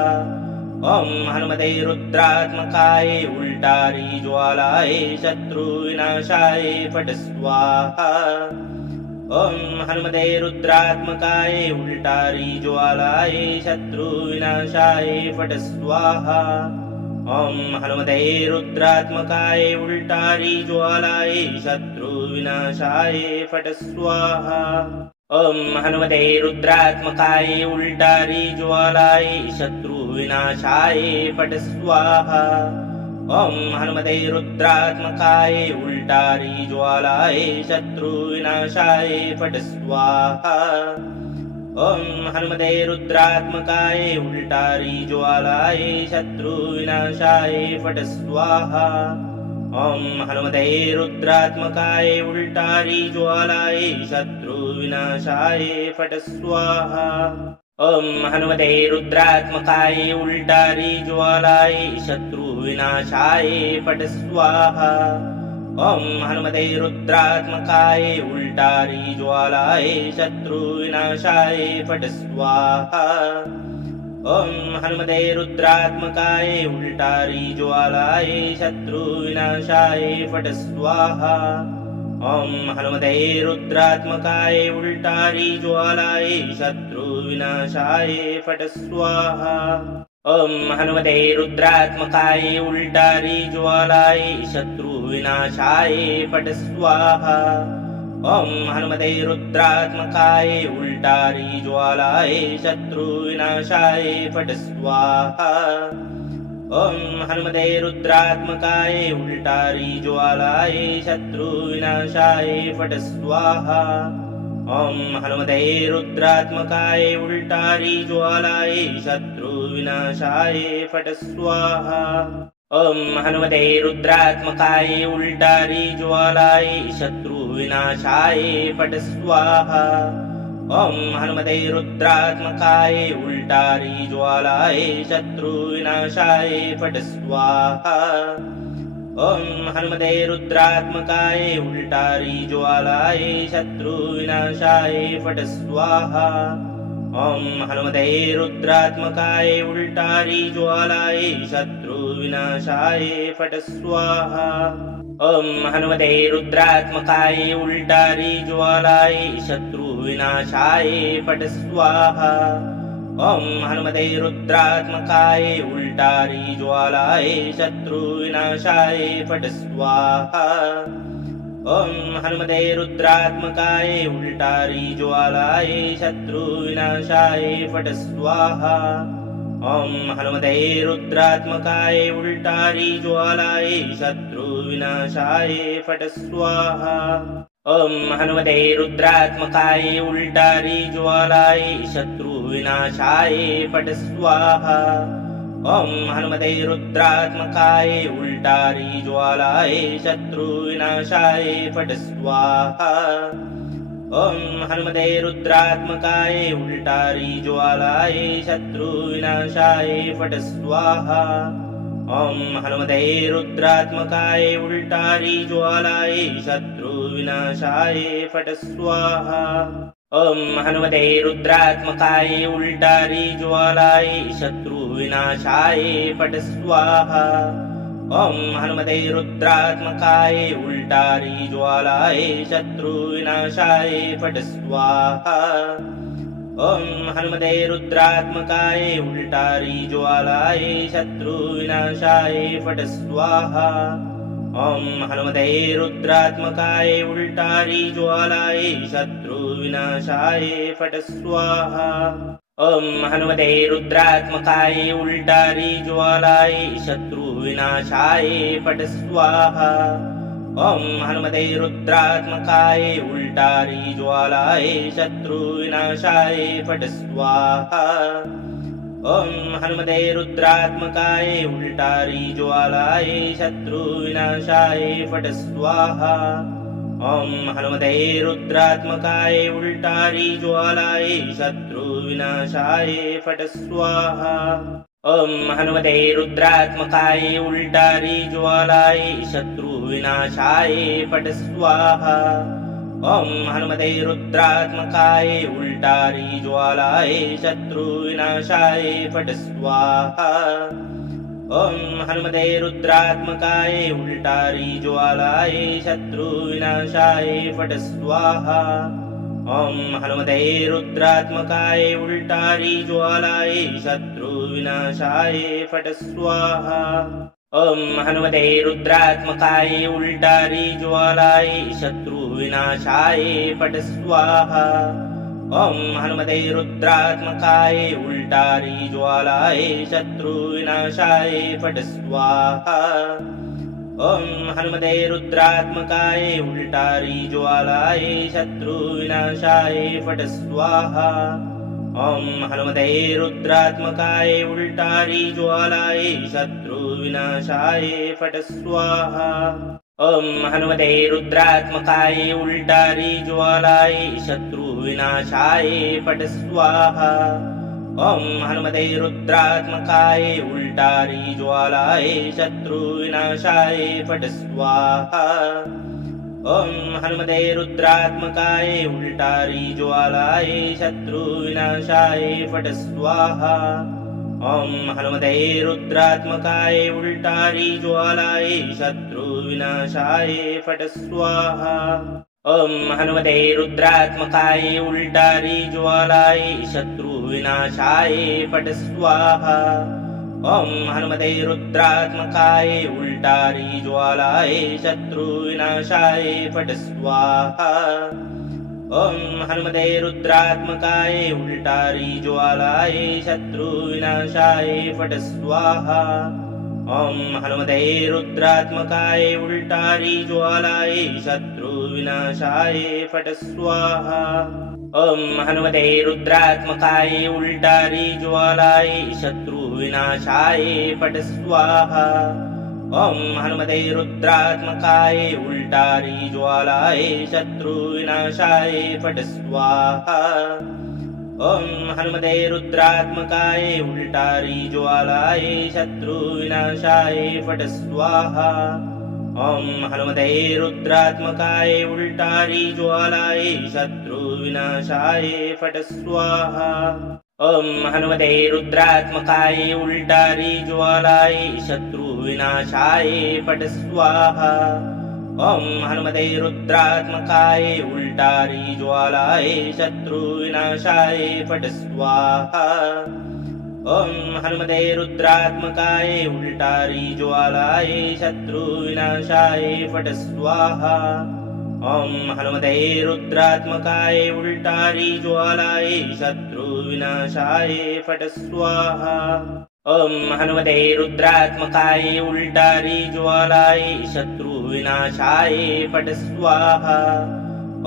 ॐ हनुमते रुद्रात्मकाय उल्टारी ज्वालाय शत्रुविनाशाय फट स्वाहा ॐ हनुमते रुद्रात्मकाय उल्टारी ज्वालाय शत्रुविनाशाय फट स्वाहा ॐ हनुमते रुद्रात्मकाय उल्टारी ज्वालाय शत्रुविनाशाय फट स्वाहा ॐ हनुमते रुद्रात्मकाय उल्टारी ज्वालाय शत्रुविनाशाय फट स्वाहा ॐ हनुमते रुद्रात्मकाय उल्टारी ज्वालाय शत्रुविनाशाय फट स्वाहा ॐ हनुमते रुद्रात्मकाय उल्टारी ज्वालाय शत्रुविनाशाय फट स्वाहा ॐ हनुमते रुद्रात्मकाय उल्टारी ज्वालाय शत्रुविनाशाय फट स्वाहा ॐ हनुमते रुद्रात्मकाय उल्टारी ज्वालाय शत्रुविनाशाय फट स्वाहा ॐ हनुमते रुद्रात्मकाय उल्टारी ज्वालाय शत्रुविनाशाय फट स्वाहा ॐ हनुमते रुद्रात्मकाय उल्टारी ज्वालाय शत्रुविनाशाय फट स्वाहा ॐ हनुमते रुद्रात्मकाय उल्टारी ज्वालाय शत्रुविनाशाय फट स्वाहा ॐ हनुमते रुद्रात्मकाय उल्टारी ज्वालाय शत्रुविनाशाय फट स्वाहा ॐ हनुमते रुद्रात्मकाय उल्टारी ज्वालाय शत्रुविनाशाय फट स्वाहा ॐ हनुमते रुद्रात्मकाय उल्टारी ज्वालाय शत्रुविनाशाय फट स्वाहा ॐ हनुमते रुद्रात्मकाय उल्टारी ज्वालाय शत्रुविनाशाय फट स्वाहा ॐ हनुमते रुद्रात्मकाय उल्टारी ज्वालाय शत्रुविनाशाय फट स्वाहा ॐ हनुमते रुद्रात्मकाय उल्टारी ज्वालाय शत्रुविनाशाय फट स्वाहा ॐ हनुमते रुद्रात्मकाय उल्टारी ज्वालाय शत्रुविनाशाय फट स्वाहा ॐ हनुमते रुद्रात्मकाय उल्टारी ज्वालाय शत्रुविनाशाय फट स्वाहा ॐ हनुमते रुद्रात्मकाय उल्टारी ज्वालाय शत्रुविनाशाय फट स्वाहा ॐ हनुमते रुद्रात्मकाय उल्टारी ज्वालाय शत्रुविनाशाय फट स्वाहा ॐ हनुमते रुद्रात्मकाय उल्टारी ज्वालाय शत्रुविनाशाय फट स्वाहा ॐ हनुमते रुद्रात्मकाय उल्टारी ज्वालाय शत्रुविनाशाय फट स्वाहा ॐ हनुमते रुद्रात्मकाय उल्टारी ज्वालाय शत्रुविनाशाय फट स्वाहा ॐ हनुमते रुद्रात्मकाय उल्टारी ज्वालाय शत्रुविनाशाय फट स्वाहा ॐ हनुमते रुद्रात्मकाय उल्टारी ज्वालाय शत्रुविनाशाय फट स्वाहा ॐ हनुमते रुद्रात्मकाय उल्टारी ज्वालाय शत्रुविनाशाय फट स्वाहा ॐ हनुमते रुद्रात्मकाय उल्टारी ज्वालाय शत्रुविनाशाय फट स्वाहा ॐ हनुमते रुद्रात्मकाय उल्टारी ज्वालाय शत्रुविनाशाय फट् स्वाहा ॐ हनुमते रुद्रात्मकाय उल्टारी ज्वालाय शत्रुविनाशाय फट् स्वाहा ॐ हनुमते रुद्रात्मकाय उल्टारी ज्वालाय शत्रुविनाशाय फट् स्वाहा ॐ हनुमते रुद्रात्मकाय उल्टारी ज्वालाय शत्रुविनाशाय फट् स्वाहा ॐ हनुमते रुद्रात्मकाय उल्टारी ज्वालाय शत्रुविनाशाय फट् स्वाहा ॐ हनुमते रुद्रात्मकाय उल्टारी ज्वालाय शत्रुविनाशाय फट् स्वाहा ॐ हनुमते रुद्रात्मकाय उल्टारी ज्वालाय शत्रुविनाशाय फट् स्वाहा ॐ हनुमते रुद्रात्मकाय उल्टारी ज्वालाय शत्रुविनाशाय फट् स्वाहा ॐ हनुमते रुद्रात्मकाय उल्टारी ज्वालाय शत्रुविनाशाय फट् स्वाहा ॐ हनुमते रुद्रात्मकाय उल्टारी ज्वालाय शत्रुविनाशाय फट् स्वाहा ॐ हनुमते रुद्रात्मकाय उल्टारी ज्वालाय शत्रुविनाशाय फट् स्वाहा ॐ हनुमते रुद्रात्मकाय उल्टारी ज्वालाय शत्रुविनाशाय फट् स्वाहा ॐ हनुमते रुद्रात्मकाय उल्टारी ज्वालाय शत्रुविनाशाय फट् स्वाहा ॐ हनुमते रुद्रात्मकाय उल्टारी ज्वालाय शत्रुविनाशाय फट् स्वाहा ॐ हनुमते रुद्रात्मकाय उल्टारी ज्वालाय शत्रुविनाशाय फट् स्वाहा ॐ हनुमते रुद्रात्मकाय उल्टारी ज्वालाय शत्रुविनाशाय फट् स्वाहा ॐ हनुमते रुद्रात्मकाय उल्टारी ज्वालाय शत्रुविनाशाय फट् स्वाहा ॐ हनुमते रुद्रात्मकाय उल्टारी ज्वालाय शत्रुविनाशाय फट् स्वाहा ॐ हनुमते रुद्रात्मकाय उल्टारी ज्वालाय शत्रुविनाशाय फट् स्वाहा ॐ हनुमते रुद्रात्मकाय उल्टारी ज्वालाय शत्रुविनाशाय फट् स्वाहा ॐ हनुमते रुद्रात्मकाय उल्टारी ज्वालाय शत्रुविनाशाय फट् स्वाहा ॐ हनुमते रुद्रात्मकाय उल्टारी ज्वालाय शत्रुविनाशाय फट् स्वाहा ॐ हनुमते रुद्रात्मकाय उल्टारी ज्वालाय शत्रुविनाशाय फट् स्वाहा ॐ हनुमते रुद्रात्मकाय उल्टारी ज्वालाय शत्रुविनाशाय फट् स्वाहा ॐ हनुमते रुद्रात्मकाय उल्टारी ज्वालाय शत्रुविनाशाय फट् स्वाहा ॐ हनुमते रुद्रात्मकाय उल्टारी ज्वालाय शत्रुविनाशाय फट् स्वाहा ॐ हनुमते रुद्रात्मकाय उल्टारी ज्वालाय शत्रुविनाशाय फट् स्वाहा ॐ हनुमते रुद्रात्मकाय उल्टारी ज्वालाय शत्रुविनाशाय फट् स्वाहा ॐ हनुमते रुद्रात्मकाय उल्टारी ज्वालाय शत्रुविनाशाय फट् स्वाहा ॐ हनुमते रुद्रात्मकाय उल्टारी ज्वालाय शत्रुविनाशाय फट् स्वाहा ॐ हनुमते रुद्रात्मकाय उल्टारी ज्वालाय शत्रुविनाशाय फट् स्वाहा ॐ हनुमते रुद्रात्मकाय उल्टारी ज्वालाय शत्रुविनाशाय फट् स्वाहा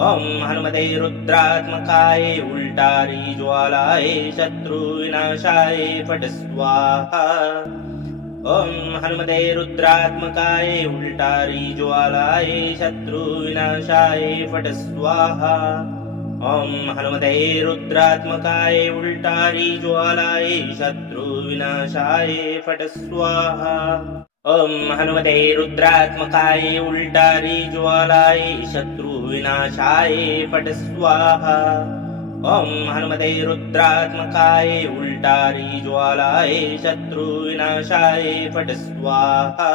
ॐ हनुमते रुद्रात्मकाय उल्टारी ज्वालाय शत्रुविनाशाय फट् स्वाहा ॐ हनुमते रुद्रात्मकाय उल्टारी ज्वालाय शत्रुविनाशाय फट् स्वाहा ॐ हनुमते रुद्रात्मकाय उल्टारी ज्वालाय शत्रुविनाशाय फट् स्वाहा ॐ हनुमते रुद्रात्मकाय उल्टारी ज्वालाय शत्रुविनाशाय फट् स्वाहा ॐ हनुमते रुद्रात्मकाय उल्टारी ज्वालाय शत्रुविनाशाय फट् स्वाहा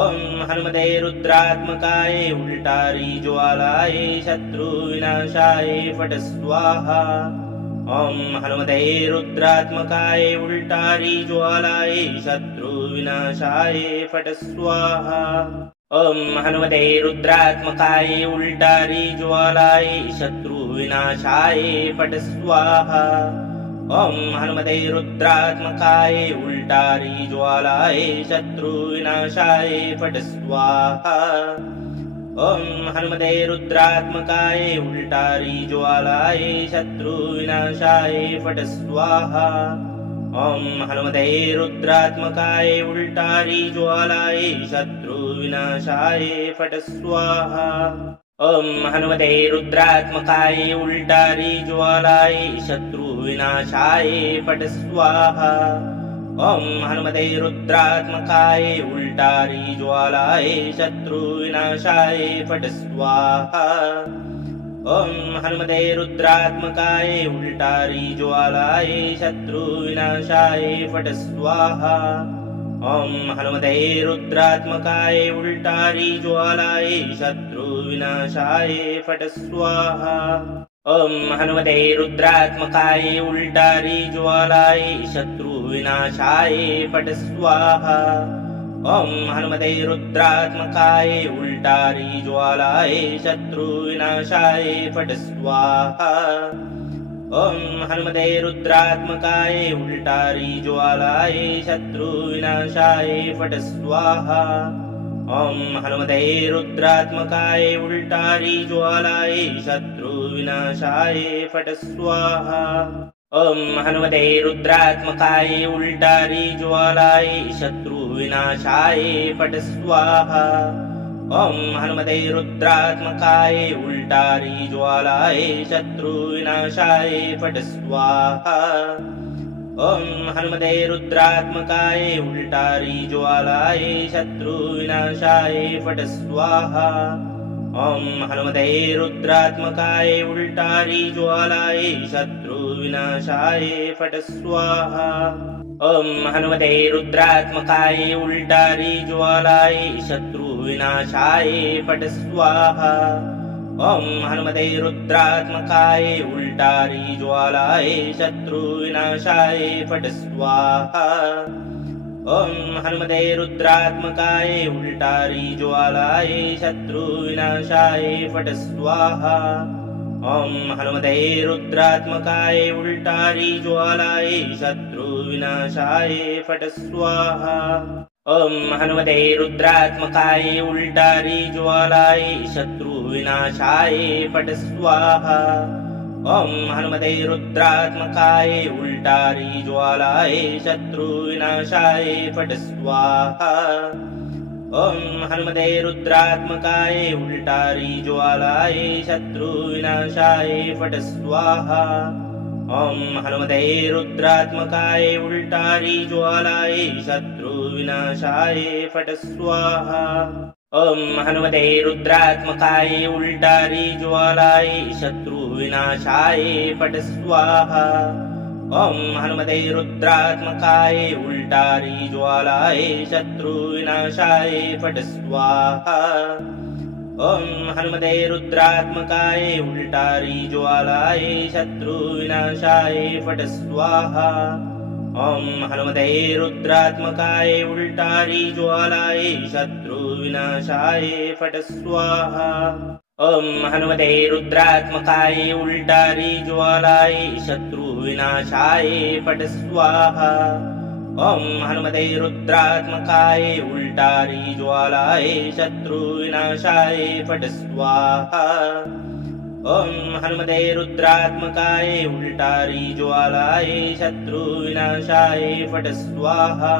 ॐ हनुमते रुद्रात्मकाय उल्टारी ज्वालाय शत्रुविनाशाय फट् स्वाहा ॐ हनुमते रुद्रात्मकाय उल्टारी ज्वालाय शत्रुविनाशाय फट् स्वाहा ॐ हनुमते रुद्रात्मकाय उल्टारी ज्वालाय शत्रुविनाशाय फट् स्वाहा ॐ हनुमते रुद्रात्मकाय उल्टारी ज्वालाय शत्रुविनाशाय फट् स्वाहा ॐ हनुमते रुद्रात्मकाय उल्टारी ज्वालाय शत्रुविनाशाय फट् स्वाहा ॐ हनुमते रुद्रात्मकाय उल्टारी ज्वालाय शत्रुविनाशाय फट् स्वाहा ॐ हनुमते रुद्रात्मकाय उल्टारी ज्वालाय शत्रुविनाशाय फट् स्वाहा ॐ हनुमते रुद्रात्मकाय उल्टारी ज्वालाय शत्रुविनाशाय फट् स्वाहा ॐ हनुमते रुद्रात्मकाय उल्टारी ज्वालाय शत्रुविनाशाय फट् स्वाहा ॐ हनुमते रुद्रात्मकाय उल्टारी ज्वालाय शत्रुविनाशाय फट् स्वाहा ॐ हनुमते रुद्रात्मकाय उल्टारी ज्वालाय शत्रुविनाशाय फट् स्वाहा ॐ हनुमते रुद्रात्मकाय उल्टारी ज्वालाय शत्रुविनाशाय फट् स्वाहा ॐ हनुमते रुद्रात्मकाय उल्टारी ज्वालाय शत्रुविनाशाय फट् स्वाहा ॐ हनुमते रुद्रात्मकाय उल्टारी ज्वालाय शत्रुविनाशाय फट् स्वाहा ॐ हनुमते रुद्रात्मकाय उल्टारी ज्वालाय शत्रुविनाशाय फट् स्वाहा ॐ हनुमते रुद्रात्मकाय उल्टारी ज्वालाय शत्रुविनाशाय फट् स्वाहा ॐ हनुमते रुद्रात्मकाय उल्टारी ज्वालाय शत्रुविनाशाय फट् स्वाहा ॐ हनुमते रुद्रात्मकाय उल्टारी ज्वालाय शत्रुविनाशाय फट् स्वाहा ॐ हनुमते रुद्रात्मकाय उल्टारी ज्वालाय शत्रुविनाशाय फट् स्वाहा ॐ हनुमते रुद्रात्मकाय उल्टारी ज्वालाय शत्रुविनाशाय फट् स्वाहा ॐ हनुमते रुद्रात्मकाय उल्टारी ज्वालाय शत्रुविनाशाय फट् स्वाहा ॐ हनुमते रुद्रात्मकाय उल्टारी ज्वालाय शत्रुविनाशाय फट् स्वाहा ॐ हनुमते रुद्रात्मकाय उल्टारी ज्वालाय शत्रुविनाशाय फट् स्वाहा ॐ हनुमते रुद्रात्मकाय उल्टारी ज्वालाय शत्रुविनाशाय फट् स्वाहा ॐ हनुमते रुद्रात्मकाय उल्टारी ज्वालाय शत्रुविनाशाय फट् स्वाहा ॐ हनुमते रुद्रात्मकाय उल्टारी ज्वालाय शत्रुविनाशाय फट् स्वाहा ॐ हनुमते रुद्रात्मकाय उल्टारी ज्वालाय शत्रुविनाशाय फट् स्वाहा ॐ हनुमते रुद्रात्मकाय उल्टारी ज्वालाय शत्रुविनाशाय फट् स्वाहा ॐ हनुमते रुद्रात्मकाय उल्टारी ज्वालाय शत्रुविनाशाय फट् स्वाहा ॐ हनुमते रुद्रात्मकाय उल्टारी ज्वालाय शत्रुविनाशाय फट् स्वाहा ॐ हनुमते रुद्रात्मकाय उल्टारी ज्वालाय शत्रुविनाशाय फट् स्वाहा ॐ हनुमते रुद्रात्मकाय उल्टारी ज्वालाय शत्रुविनाशाय फट् स्वाहा ॐ हनुमते रुद्रात्मकाय उल्टारी ज्वालाय शत्रुविनाशाय फट् स्वाहा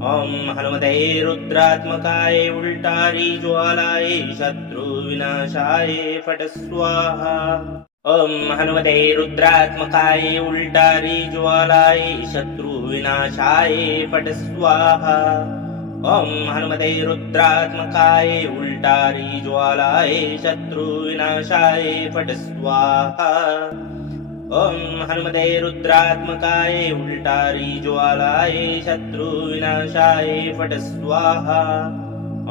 ॐ हनुमते रुद्रात्मकाय उल्टारी ज्वालाय शत्रुविनाशाय फट् स्वाहा ॐ हनुमते रुद्रात्मकाय उल्टारी ज्वालाय शत्रुविनाशाय फट् स्वाहा ॐ हनुमते रुद्रात्मकाय उल्टारी ज्वालाय शत्रुविनाशाय फट् स्वाहा ॐ हनुमते रुद्रात्मकाय उल्टारी ज्वालाय शत्रुविनाशाय फट् स्वाहा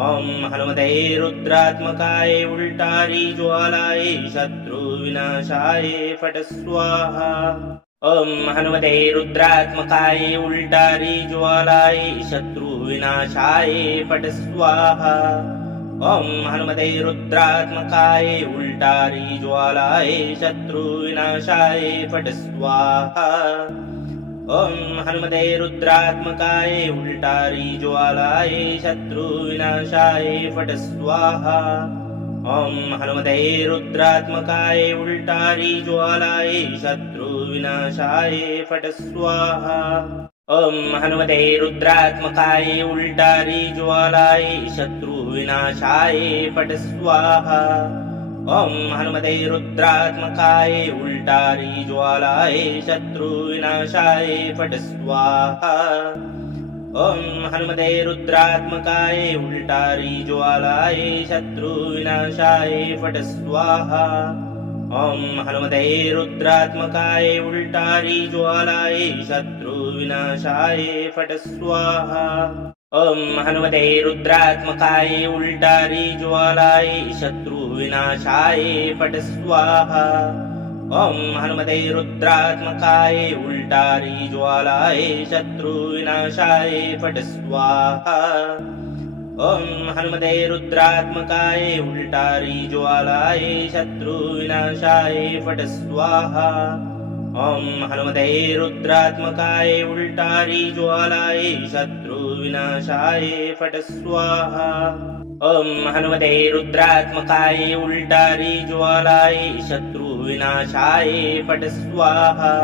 ॐ हनुमते रुद्रात्मकाय उल्टारी ज्वालाय शत्रुविनाशाय फट् स्वाहा ॐ हनुमते रुद्रात्मकाय उल्टारी ज्वालाय शत्रुविनाशाय फट् स्वाहा ॐ हनुमते रुद्रात्मकाय उल्टारी ज्वालाय शत्रुविनाशाय फट् स्वाहा ॐ हनुमते रुद्रात्मकाय उल्टारी ज्वालाय शत्रुविनाशाय फट् स्वाहा ॐ हनुमते रुद्रात्मकाय उल्टारी ज्वालाय शत्रुविनाशाय फट् स्वाहा ॐ हनुमते रुद्रात्मकाय उल्टारी ज्वालाय शत्रुविनाशाय फट् स्वाहा ॐ हनुमते रुद्रात्मकाय उल्टारी ज्वालाय शत्रुविनाशाय फट् स्वाहा ॐ हनुमते रुद्रात्मकाय उल्टारी ज्वालाय शत्रुविनाशाय फट् स्वाहा ॐ हनुमते रुद्रात्मकाय उल्टारी ज्वालाय शत्रुविनाशाय फट् स्वाहा ॐ हनुमते रुद्रात्मकाय उल्टारी ज्वालाय शत्रुविनाशाय फट् स्वाहा ॐ हनुमते रुद्रात्मकाय उल्टारी ज्वालाय शत्रुविनाशाय फट् स्वाहा ॐ हनुमते रुद्रात्मकाय उल्टारी ज्वालाय शत्रुविनाशाय फट् स्वाहा ॐ हनुमते रुद्रात्मकाय उल्टारी ज्वालाय शत्रुविनाशाय फट् स्वाहा ॐ हनुमते रुद्रात्मकाय उल्टारी ज्वालाय शत्रुविनाशाय फट् स्वाहा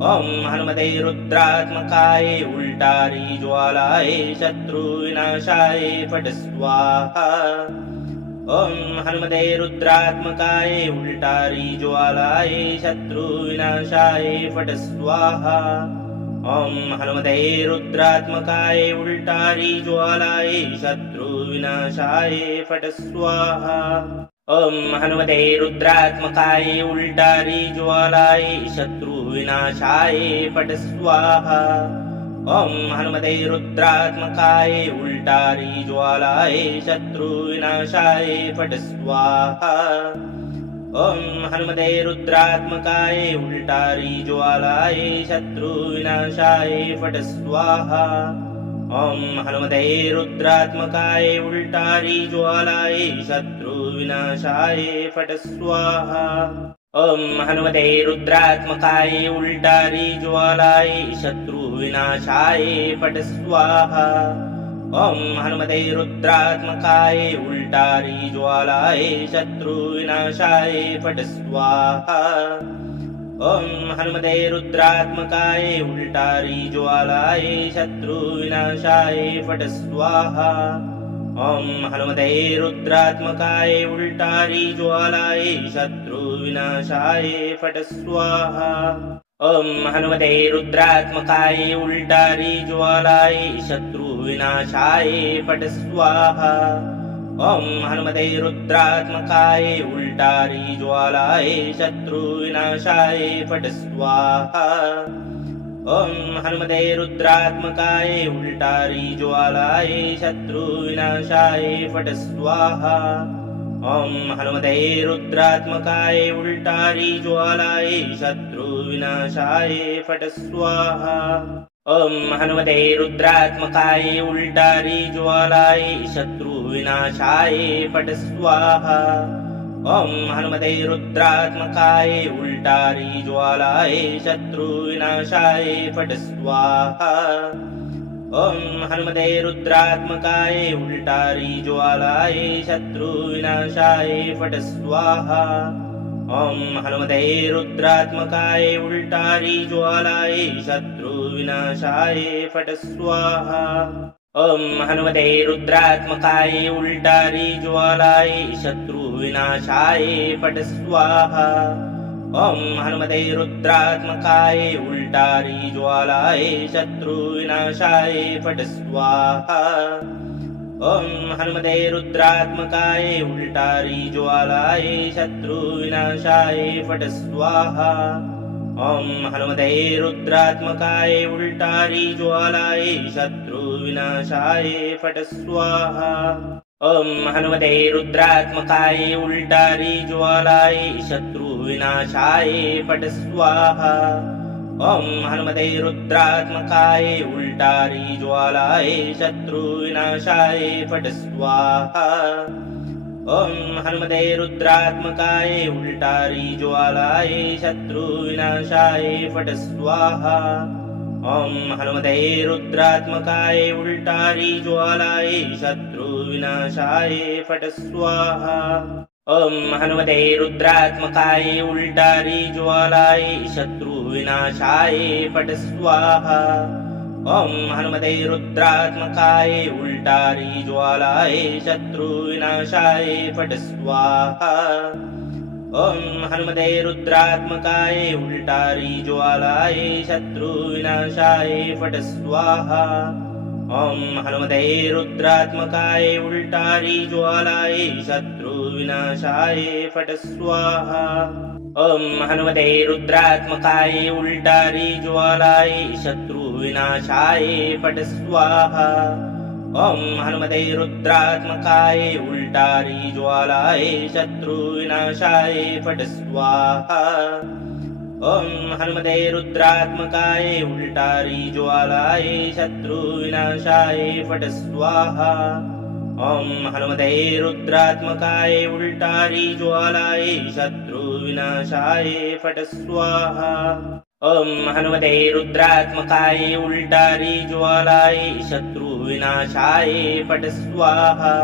ॐ हनुमते रुद्रात्मकाय उल्टारी ज्वालाय शत्रुविनाशाय फट् स्वाहा ॐ हनुमते रुद्रात्मकाय उल्टारी ज्वालाय शत्रुविनाशाय फट् स्वाहा ॐ हनुमते रुद्रात्मकाय उल्टारी ज्वालाय शत्रुविनाशाय फट् स्वाहा ॐ हनुमते रुद्रात्मकाय उल्टारी ज्वालाय शत्रुविनाशाय फट् स्वाहा ॐ हनुमते रुद्रात्मकाय उल्टारी ज्वालाय शत्रुविनाशाय फट् स्वाहा ॐ हनुमते रुद्रात्मकाय उल्टारी ज्वालाय शत्रुविनाशाय फट् स्वाहा ॐ हनुमते रुद्रात्मकाय उल्टारी ज्वालाय शत्रुविनाशाय फट् स्वाहा ॐ हनुमते रुद्रात्मकाय उल्टारी ज्वालाय शत्रुविनाशाय फट् स्वाहा ॐ हनुमते रुद्रात्मकाय उल्टारी ज्वालाय शत्रुविनाशाय फट् स्वाहा ॐ हनुमते रुद्रात्मकाय उल्टारी ज्वालाय शत्रुविनाशाय फट् स्वाहा ॐ हनुमते रुद्रात्मकाय उल्टारी ज्वालाय शत्रुविनाशाय फट् स्वाहा ॐ हनुमते रुद्रात्मकाय उल्टारी ज्वालाय शत्रुविनाशाय फट् स्वाहा ॐ हनुमते रुद्रात्मकाय उल्टारी ज्वालाय शत्रुविनाशाय फट् स्वाहा ॐ हनुमते रुद्रात्मकाय उल्टारी ज्वालाय शत्रुविनाशाय फट् स्वाहा ॐ हनुमते रुद्रात्मकाय उल्टारी ज्वालाय शत्रुविनाशाय फट् स्वाहा ॐ हनुमते रुद्रात्मकाय उल्टारी ज्वालाय शत्रुविनाशाय फट् स्वाहा ॐ हनुमते रुद्रात्मकाय उल्टारी ज्वालाय शत्रुविनाशाय फट् स्वाहा ॐ हनुमते रुद्रात्मकाय उल्टारी ज्वालाय शत्रुविनाशाय फट् स्वाहा ॐ हनुमते रुद्रात्मकाय उल्टारी ज्वालाय शत्रुविनाशाय फट् स्वाहा ॐ हनुमते रुद्रात्मकाय उल्टारी ज्वालाय शत्रुविनाशाय फट् स्वाहा ॐ हनुमते रुद्रात्मकाय उल्टारी ज्वालाय शत्रुविनाशाय फट् स्वाहा ॐ हनुमते रुद्रात्मकाय उल्टारी ज्वालाय शत्रुविनाशाय फट् स्वाहा ॐ हनुमते रुद्रात्मकाय उल्टारी ज्वालाय शत्रुविनाशाय फट् स्वाहा ॐ हनुमते रुद्रात्मकाय उल्टारी ज्वालाय शत्रुविनाशाय फट् स्वाहा ॐ हनुमते रुद्रात्मकाय उल्टारी ज्वालाय शत्रुविनाशाय फट् स्वाहा ॐ हनुमते रुद्रात्मकाय उल्टारी ज्वालाय शत्रुविनाशाय फट् स्वाहा ॐ हनुमते रुद्रात्मकाय उल्टारी ज्वालाय शत्रुविनाशाय फट् स्वाहा ॐ हनुमते रुद्रात्मकाय उल्टारी ज्वालाय शत्रुविनाशाय फट् स्वाहा ॐ हनुमते रुद्रात्मकाय उल्टारी ज्वालाय शत्रुविनाशाय फट् स्वाहा ॐ हनुमते रुद्रात्मकाय उल्टारी ज्वालाय शत्रुविनाशाय फट् स्वाहा ॐ हनुमते रुद्रात्मकाय उल्टारी ज्वालाय शत्रुविनाशाय फट् स्वाहा ॐ हनुमते रुद्रात्मकाय उल्टारी ज्वालाय शत्रुविनाशाय फट् स्वाहा ॐ हनुमते रुद्रात्मकाय उल्टारी ज्वालाय शत्रुविनाशाय फट् स्वाहा ॐ हनुमते रुद्रात्मकाय उल्टारी ज्वालाय शत्रुविनाशाय फट् स्वाहा ॐ हनुमते रुद्रात्मकाय उल्टारी ज्वालाय शत्रुविनाशाय फट् स्वाहा ॐ हनुमते रुद्रात्मकाय उल्टारी ज्वालाय शत्रुविनाशाय फट् स्वाहा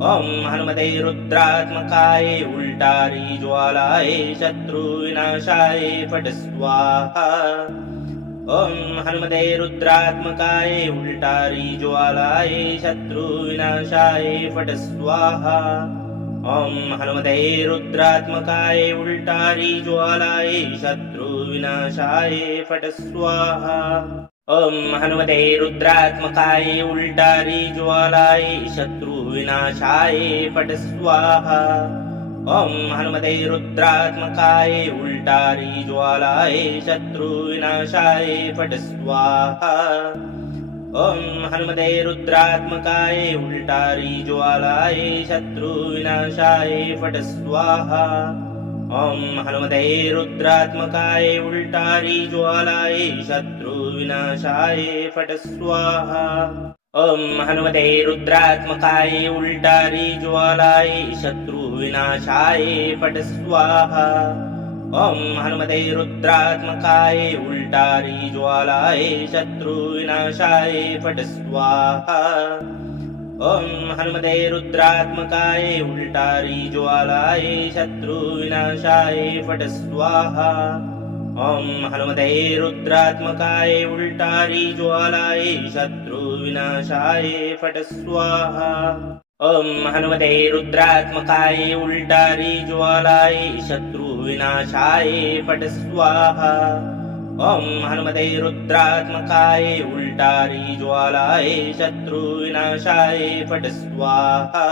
ॐ हनुमते रुद्रात्मकाय उल्टारी ज्वालाय शत्रुविनाशाय फट् स्वाहा ॐ हनुमते रुद्रात्मकाय उल्टारी ज्वालाय शत्रुविनाशाय फट् स्वाहा ॐ हनुमते रुद्रात्मकाय उल्टारी ज्वालाय शत्रुविनाशाय फट् स्वाहा ॐ हनुमते रुद्रात्मकाय उल्टारी ज्वालाय शत्रुविनाशाय फट् स्वाहा ॐ हनुमते रुद्रात्मकाय उल्टारी ज्वालाय शत्रुविनाशाय फट् स्वाहा ॐ हनुमते रुद्रात्मकाय उल्टारी ज्वालाय शत्रुविनाशाय फट् स्वाहा ॐ हनुमते रुद्रात्मकाय उल्टारी ज्वालाय शत्रुविनाशाय फट् स्वाहा ॐ हनुमते रुद्रात्मकाय उल्टारी ज्वालाय शत्रुविनाशाय फट् स्वाहा ॐ हनुमते रुद्रात्मकाय उल्टारी ज्वालाय शत्रुविनाशाय फट् स्वाहा ॐ हनुमते रुद्रात्मकाय उल्टारी ज्वालाय शत्रुविनाशाय फट् स्वाहा ॐ हनुमते रुद्रात्मकाय उल्टारी ज्वालाय शत्रुविनाशाय फट् स्वाहा ॐ हनुमते रुद्रात्मकाय उल्टारी ज्वालाय शत्रुविनाशाय फट् स्वाहा ॐ हनुमते रुद्रात्मकाय उल्टारी ज्वालाय शत्रुविनाशाय फट् स्वाहा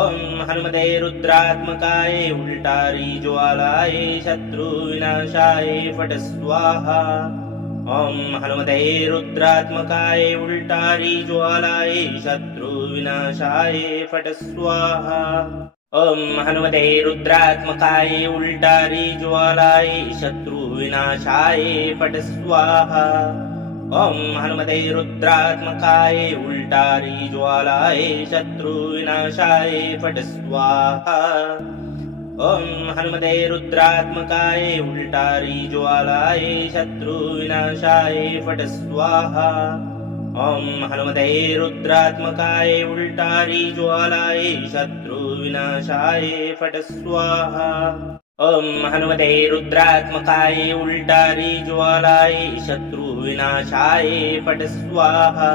ॐ हनुमते रुद्रात्मकाय उल्टारी ज्वालाय शत्रुविनाशाय फट् स्वाहा ॐ हनुमते रुद्रात्मकाय उल्टारी ज्वालाय शत्रुविनाशाय फट् स्वाहा ॐ हनुमते रुद्रात्मकाय उल्टारी ज्वालाय शत्रुविनाशाय फट् स्वाहा ॐ हनुमते रुद्रात्मकाय उल्टारी ज्वालाय शत्रुविनाशाय फट् स्वाहा ॐ हनुमते रुद्रात्मकाय उल्टारी ज्वालाय शत्रुविनाशाय फट् स्वाहा ॐ हनुमते रुद्रात्मकाय उल्टारी ज्वालाय शत्रुविनाशाय फट् स्वाहा ॐ हनुमते रुद्रात्मकाय उल्टारी ज्वालाय शत्रुविनाशाय फट् स्वाहा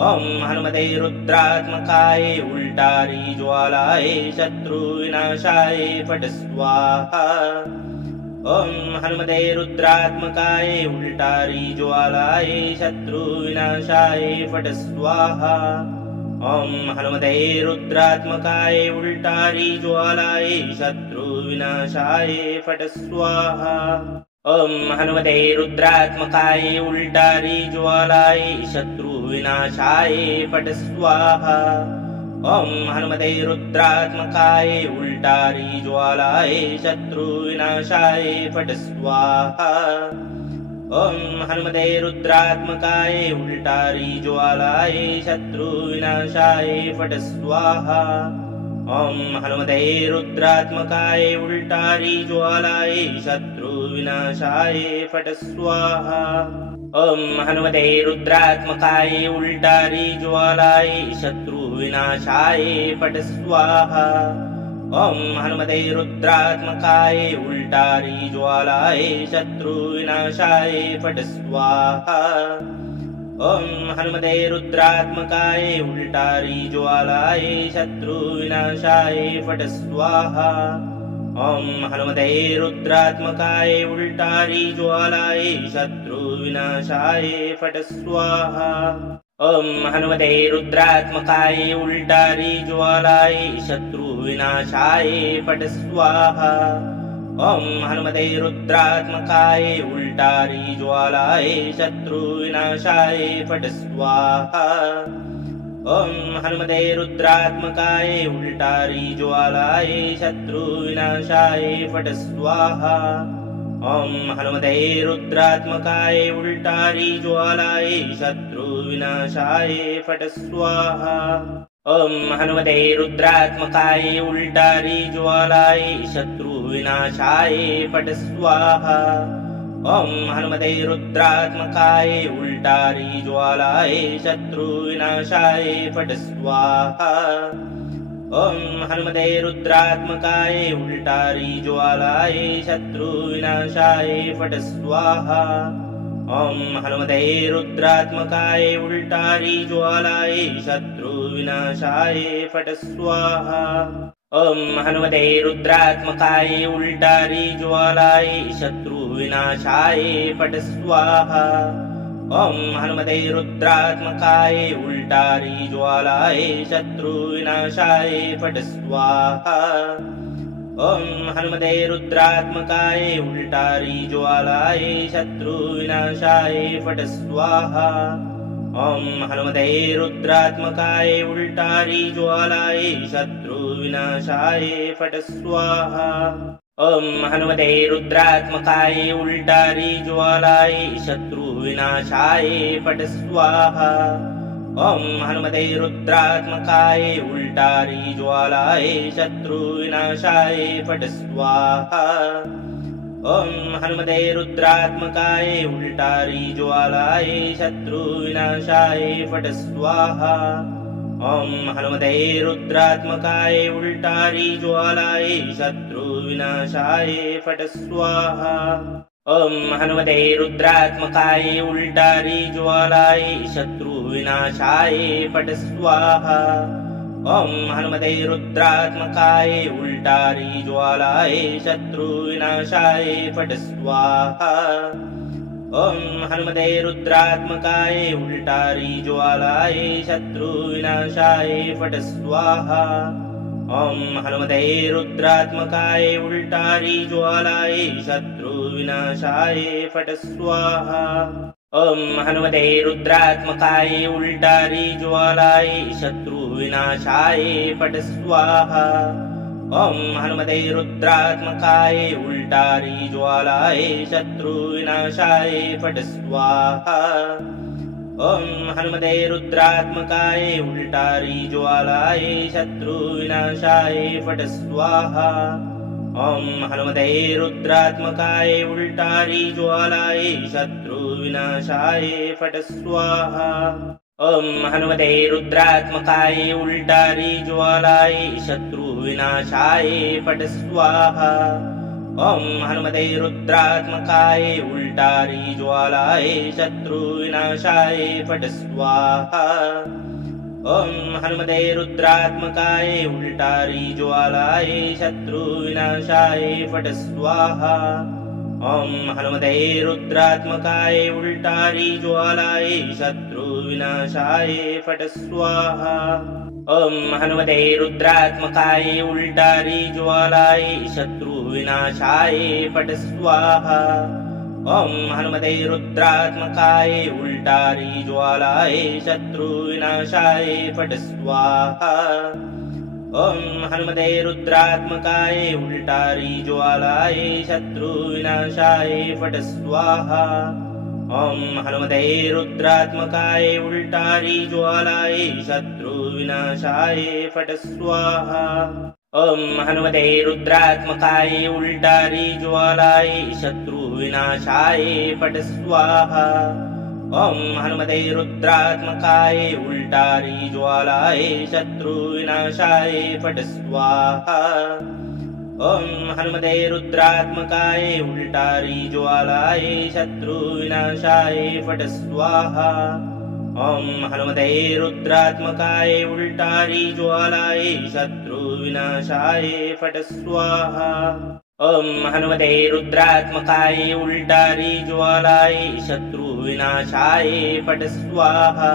ॐ हनुमते रुद्रात्मकाय उल्टारी ज्वालाय शत्रुविनाशाय फट् स्वाहा ॐ हनुमते रुद्रात्मकाय उल्टारी ज्वालाय शत्रुविनाशाय फट् स्वाहा ॐ हनुमते रुद्रात्मकाय उल्टारी ज्वालाय शत्रुविनाशाय फट् स्वाहा ॐ हनुमते रुद्रात्मकाय उल्टारी ज्वालाय शत्रुविनाशाय फट् स्वाहा ॐ हनुमते रुद्रात्मकाय उल्टारी ज्वालाय शत्रुविनाशाय फट् स्वाहा ॐ हनुमते रुद्रात्मकाय उल्टारी ज्वालाय शत्रुविनाशाय फट् स्वाहा ॐ हनुमते रुद्रात्मकाय उल्टारी ज्वालाय शत्रुविनाशाय फट् स्वाहा ॐ हनुमते रुद्रात्मकाय उल्टारी ज्वालाय शत्रुविनाशाय फट् स्वाहा ॐ हनुमते रुद्रात्मकाय उल्टारी ज्वालाय शत्रुविनाशाय फट् स्वाहा ॐ हनुमते रुद्रात्मकाय उल्टारी ज्वालाय शत्रुविनाशाय फट् स्वाहा ॐ हनुमते रुद्रात्मकाय उल्टारी ज्वालाय शत्रुविनाशाय फट् स्वाहा ॐ हनुमते रुद्रात्मकाय उल्टारी ज्वालाय शत्रुविनाशाय फट् स्वाहा ॐ हनुमते रुद्रात्मकाय उल्टारी ज्वालाय शत्रुविनाशाय फट् स्वाहा ॐ हनुमते रुद्रात्मकाय उल्टारी ज्वालाय शत्रुविनाशाय फट् स्वाहा ॐ हनुमते रुद्रात्मकाय उल्टारी ज्वालाय शत्रुविनाशाय फट् स्वाहा ॐ हनुमते रुद्रात्मकाय उल्टारी ज्वालाय शत्रुविनाशाय फट् स्वाहा ॐ हनुमते रुद्रात्मकाय उल्टारी ज्वालाय शत्रुविनाशाय फट् स्वाहा ॐ हनुमते रुद्रात्मकाय उल्टारी ज्वालाय शत्रुविनाशाय फट् स्वाहा ॐ हनुमते रुद्रात्मकाय उल्टारी ज्वालाय शत्रुविनाशाय फट् स्वाहा ॐ हनुमते रुद्रात्मकाय उल्टारी ज्वालाय शत्रुविनाशाय फट् स्वाहा ॐ हनुमते रुद्रात्मकाय उल्टारी ज्वालाय शत्रुविनाशाय फट् स्वाहा ॐ हनुमते रुद्रात्मकाय उल्टारी ज्वालाय शत्रुविनाशाय फट् स्वाहा ॐ हनुमते रुद्रात्मकाय उल्टारी ज्वालाय शत्रुविनाशाय फट् स्वाहा ॐ हनुमते रुद्रात्मकाय उल्टारी ज्वालाय शत्रुविनाशाय फट् स्वाहा ॐ हनुमते रुद्रात्मकाय उल्टारी ज्वालाय शत्रुविनाशाय फट् स्वाहा ॐ हनुमते रुद्रात्मकाय उल्टारी ज्वालाय शत्रुविनाशाय फट् स्वाहा ॐ हनुमते रुद्रात्मकाय उल्टारी ज्वालाय शत्रुविनाशाय फट् स्वाहा ॐ हनुमते रुद्रात्मकाय उल्टारी ज्वालाय शत्रुविनाशाय फट् स्वाहा ॐ हनुमते रुद्रात्मकाय उल्टारी ज्वालाय शत्रुविनाशाय फट् स्वाहा ॐ हनुमते रुद्रात्मकाय उल्टारी ज्वालाय शत्रुविनाशाय फट् स्वाहा ॐ हनुमते रुद्रात्मकाय उल्टारी ज्वालाय शत्रुविनाशाय फट् स्वाहा ॐ हनुमते रुद्रात्मकाय उल्टारी ज्वालाय शत्रुविनाशाय फट् स्वाहा ॐ हनुमते रुद्रात्मकाय उल्टारी ज्वालाय शत्रुविनाशाय फट् स्वाहा ॐ हनुमते रुद्रात्मकाय उल्टारी ज्वालाय शत्रुविनाशाय फट् स्वाहा ॐ हनुमते रुद्रात्मकाय उल्टारी ज्वालाय शत्रुविनाशाय फट् स्वाहा ॐ हनुमते रुद्रात्मकाय उल्टारी ज्वालाय शत्रुविनाशाय फट् स्वाहा ॐ हनुमते रुद्रात्मकाय उल्टारी ज्वालाय शत्रुविनाशाय फट् स्वाहा हनुमते रुद्रात्मकाय उल्टारी ज्वालाय शत्रुविनाशाय फट स्वाहा। ॐ हनुमते रुद्रात्मकाय उल्टारी ज्वालाय शत्रुविनाशाय फट स्वाहा। ॐ हनुमते रुद्रात्मकाय उल्टारी ज्वालाय शत्रुविनाशाय फट स्वाहा। ॐ हनुमते रुद्रात्मकाय उल्टारी ज्वालाय शत्रुविनाशाय फट स्वाहा। ॐ हनुमते रुद्रात्मकाय उल्टारी ज्वालाय शत्रुविनाशाय फट स्वाहा। ॐ हनुमते रुद्रात्मकाय उल्टारी ज्वालाय शत्रुविनाशाय फट स्वाहा। ॐ हनुमते रुद्रात्मकाय उल्टारी ज्वालाय शत्रुविनाशाय फट स्वाहा। ॐ हनुमते रुद्रात्मकाय उल्टारी ज्वालाय शत्रुविनाशाय फट स्वाहा। ॐ हनुमते रुद्रात्मकाय उल्टारी ज्वालाय शत्रुविनाशाय फट स्वाहा। ॐ हनुमते रुद्रात्मकाय उल्टारी ज्वालाय शत्रुविनाशाय फट स्वाहा। ॐ हनुमते रुद्रात्मकाय उल्टारी ज्वालाय शत्रुविनाशाय फट स्वाहा।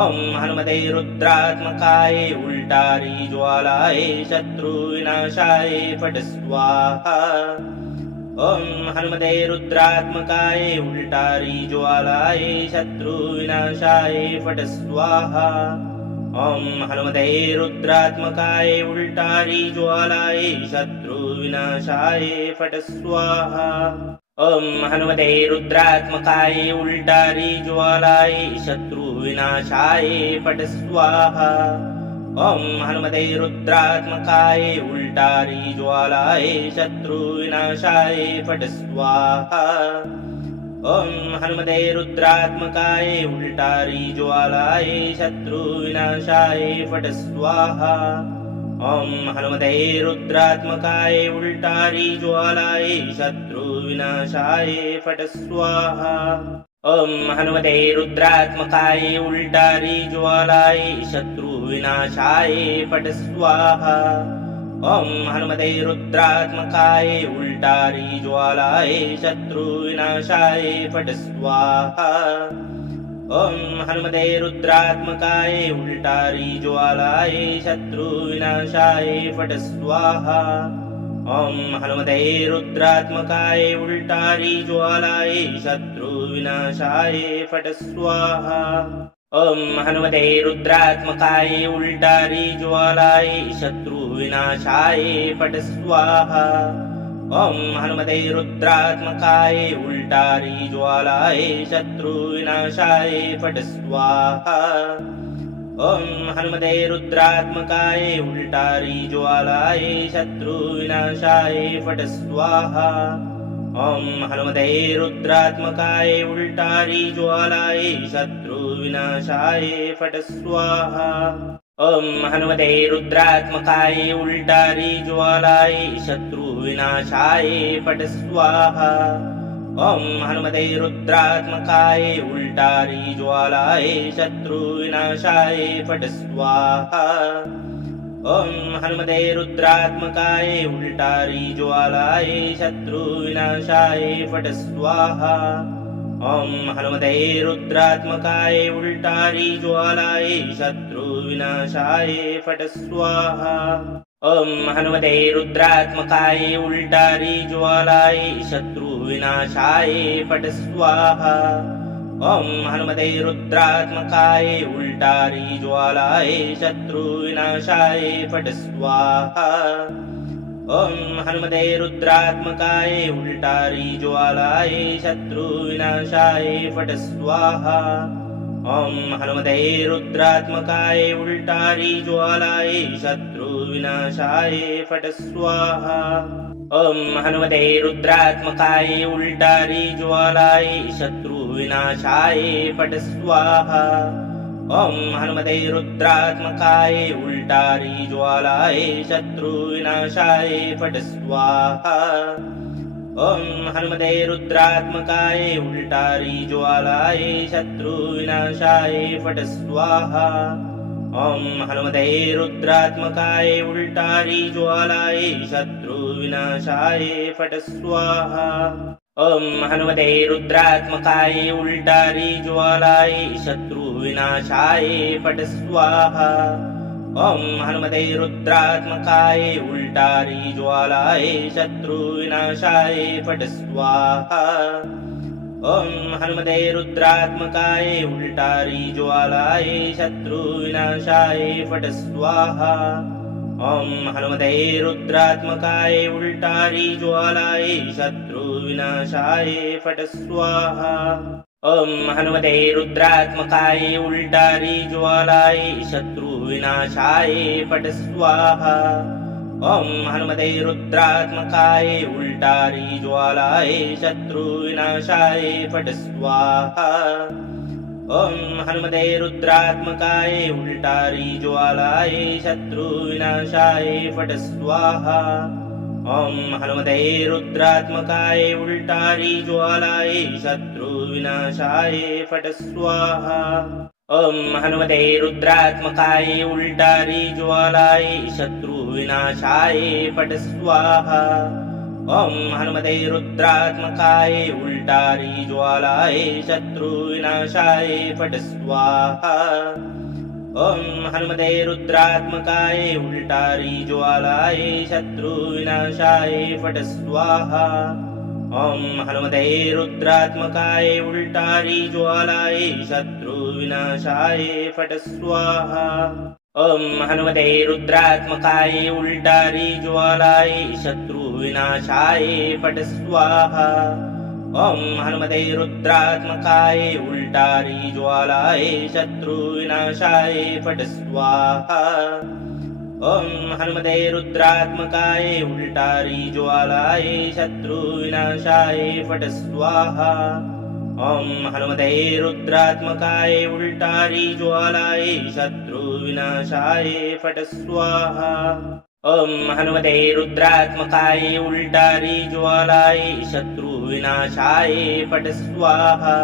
ॐ हनुमते रुद्रात्मकाय उल्टारी ज्वालाय शत्रुविनाशाय फट स्वाहा। ॐ हनुमते रुद्रात्मकाय उल्टारी ज्वालाय शत्रुविनाशाय फट स्वाहा। ॐ हनुमते रुद्रात्मकाय उल्टारी ज्वालाय शत्रुविनाशाय फट स्वाहा। ॐ हनुमते रुद्रात्मकाय उल्टारी ज्वालाय शत्रुविनाशाय फट स्वाहा। ॐ हनुमते रुद्रात्मकाय उल्टारी ज्वालाय शत्रुविनाशाय फट स्वाहा। ॐ हनुमते रुद्रात्मकाय उल्टारी ज्वालाय शत्रुविनाशाय फट स्वाहा। ॐ हनुमते रुद्रात्मकाय उल्टारी ज्वालाय शत्रुविनाशाय फट स्वाहा। ॐ हनुमते रुद्रात्मकाय उल्टारी ज्वालाय शत्रुविनाशाय फट स्वाहा। ॐ हनुमते रुद्रात्मकाय उल्टारी ज्वालाय शत्रुविनाशाय फट स्वाहा। ॐ हनुमते रुद्रात्मकाय उल्टारी ज्वालाय शत्रुविनाशाय फट स्वाहा। ॐ हनुमते रुद्रात्मकाय उल्टारी ज्वालाय शत्रुविनाशाय फट स्वाहा। ॐ हनुमते रुद्रात्मकाय उल्टारी ज्वालाय शत्रुविनाशाय फट स्वाहा। ॐ हनुमते रुद्रात्मकाय उल्टारी ज्वालाय शत्रुविनाशाय फट स्वाहा। ॐ हनुमते रुद्रात्मकाय उल्टारी ज्वालाय शत्रुविनाशाय फट स्वाहा। ॐ हनुमते रुद्रात्मकाय उल्टारी ज्वालाय शत्रुविनाशाय फट स्वाहा। ॐ हनुमते रुद्रात्मकाय उल्टारी ज्वालाय शत्रुविनाशाय फट स्वाहा। ॐ हनुमते रुद्रात्मकाय उल्टारी ज्वालाय शत्रुविनाशाय फट स्वाहा। ॐ हनुमते रुद्रात्मकाय उल्टारी ज्वालाय शत्रुविनाशाय फट स्वाहा। ॐ हनुमते रुद्रात्मकाय उल्टारी ज्वालाय शत्रुविनाशाय फट स्वाहा। ॐ हनुमते रुद्रात्मकाय उल्टारी ज्वालाय शत्रुविनाशाय फट स्वाहा। ॐ हनुमते रुद्रात्मकाय उल्टारी ज्वालाय शत्रुविनाशाय फट स्वाहा। ॐ हनुमते रुद्रात्मकाय उल्टारी ज्वालाय शत्रुविनाशाय फट स्वाहा। ॐ हनुमते रुद्रात्मकाय उल्टारी ज्वालाय शत्रुविनाशाय फट स्वाहा। ॐ हनुमते रुद्रात्मकाय उल्टारी ज्वालाय शत्रुविनाशाय फट स्वाहा। ॐ हनुमते रुद्रात्मकाय उल्टारी ज्वालाय शत्रुविनाशाय फट स्वाहा। ॐ हनुमते रुद्रात्मकाय उल्टारी ज्वालाय शत्रुविनाशाय फट स्वाहा। ॐ हनुमते रुद्रात्मकाय उल्टारी ज्वालाय शत्रुविनाशाय फट् स्वाहा ॐ हनुमते रुद्रात्मकाय उल्टारी ज्वालाय शत्रुविनाशाय फट् स्वाहा ॐ हनुमते रुद्रात्मकाय उल्टारी ज्वालाय शत्रुविनाशाय फट् स्वाहा ॐ हनुमते रुद्रात्मकाय उल्टारी ज्वालाय शत्रुविनाशाय फट् स्वाहा ॐ हनुमते रुद्रात्मकाय उल्टारी ज्वालाय शत्रुविनाशाय फट् स्वाहा ॐ हनुमते रुद्रात्मकाय उल्टारी ज्वालाय शत्रुविनाशाय फट् स्वाहा ॐ हनुमते रुद्रात्मकाय उल्टारी ज्वालाय शत्रुविनाशाय फट् स्वाहा ॐ हनुमते रुद्रात्मकाय उल्टारी ज्वालाय शत्रुविनाशाय फट् स्वाहा ॐ हनुमते रुद्रात्मकाय उल्टारी ज्वालाय शत्रुविनाशाय फट् स्वाहा ॐ हनुमते रुद्रात्मकाय उल्टारी ज्वालाय शत्रुविनाशाय फट् स्वाहा ॐ हनुमते रुद्रात्मकाय उल्टारी ज्वालाय शत्रुविनाशाय फट् स्वाहा ॐ हनुमते रुद्रात्मकाय उल्टारी ज्वालाय शत्रुविनाशाय फट् स्वाहा ॐ हनुमते रुद्रात्मकाय उल्टारी ज्वालाय शत्रुविनाशाय फट् स्वाहा ॐ हनुमते रुद्रात्मकाय उल्टारी ज्वालाय शत्रुविनाशाय फट् स्वाहा ॐ हनुमते रुद्रात्मकाय उल्टारी ज्वालाय शत्रुविनाशाय फट् स्वाहा ॐ हनुमते रुद्रात्मकाय उल्टारी ज्वालाय शत्रुविनाशाय फट् स्वाहा ॐ हनुमते रुद्रात्मकाय उल्टारी ज्वालाय शत्रुविनाशाय फट् स्वाहा ॐ हनुमते रुद्रात्मकाय उल्टारी ज्वालाय शत्रुविनाशाय फट् स्वाहा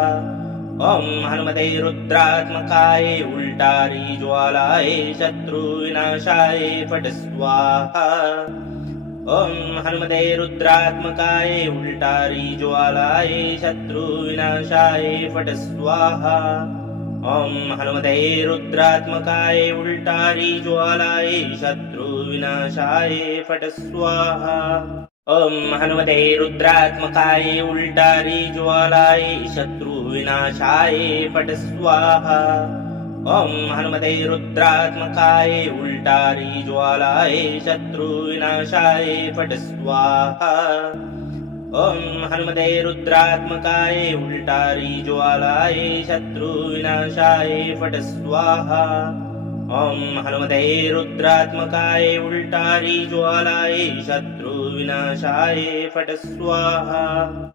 ॐ हनुमते रुद्रात्मकाय उल्टारी ज्वालाय शत्रुविनाशाय फट् स्वाहा ॐ हनुमते रुद्रात्मकाय उल्टारी ज्वालाय शत्रुविनाशाय फट् स्वाहा ॐ हनुमते रुद्रात्मकाय उल्टारी ज्वालाय शत्रुविनाशाय फट् स्वाहा ॐ हनुमते रुद्रात्मकाय उल्टारी ज्वालाय शत्रुविनाशाय फट् स्वाहा ॐ हनुमते रुद्रात्मकाय उल्टारी ज्वालाय शत्रुविनाशाय फट् स्वाहा ॐ हनुमते रुद्रात्मकाय उल्टारी ज्वालाय शत्रुविनाशाय फट् स्वाहा ॐ हनुमते रुद्रात्मकाय उल्टारी ज्वालाय शत्रुविनाशाय फट् स्वाहा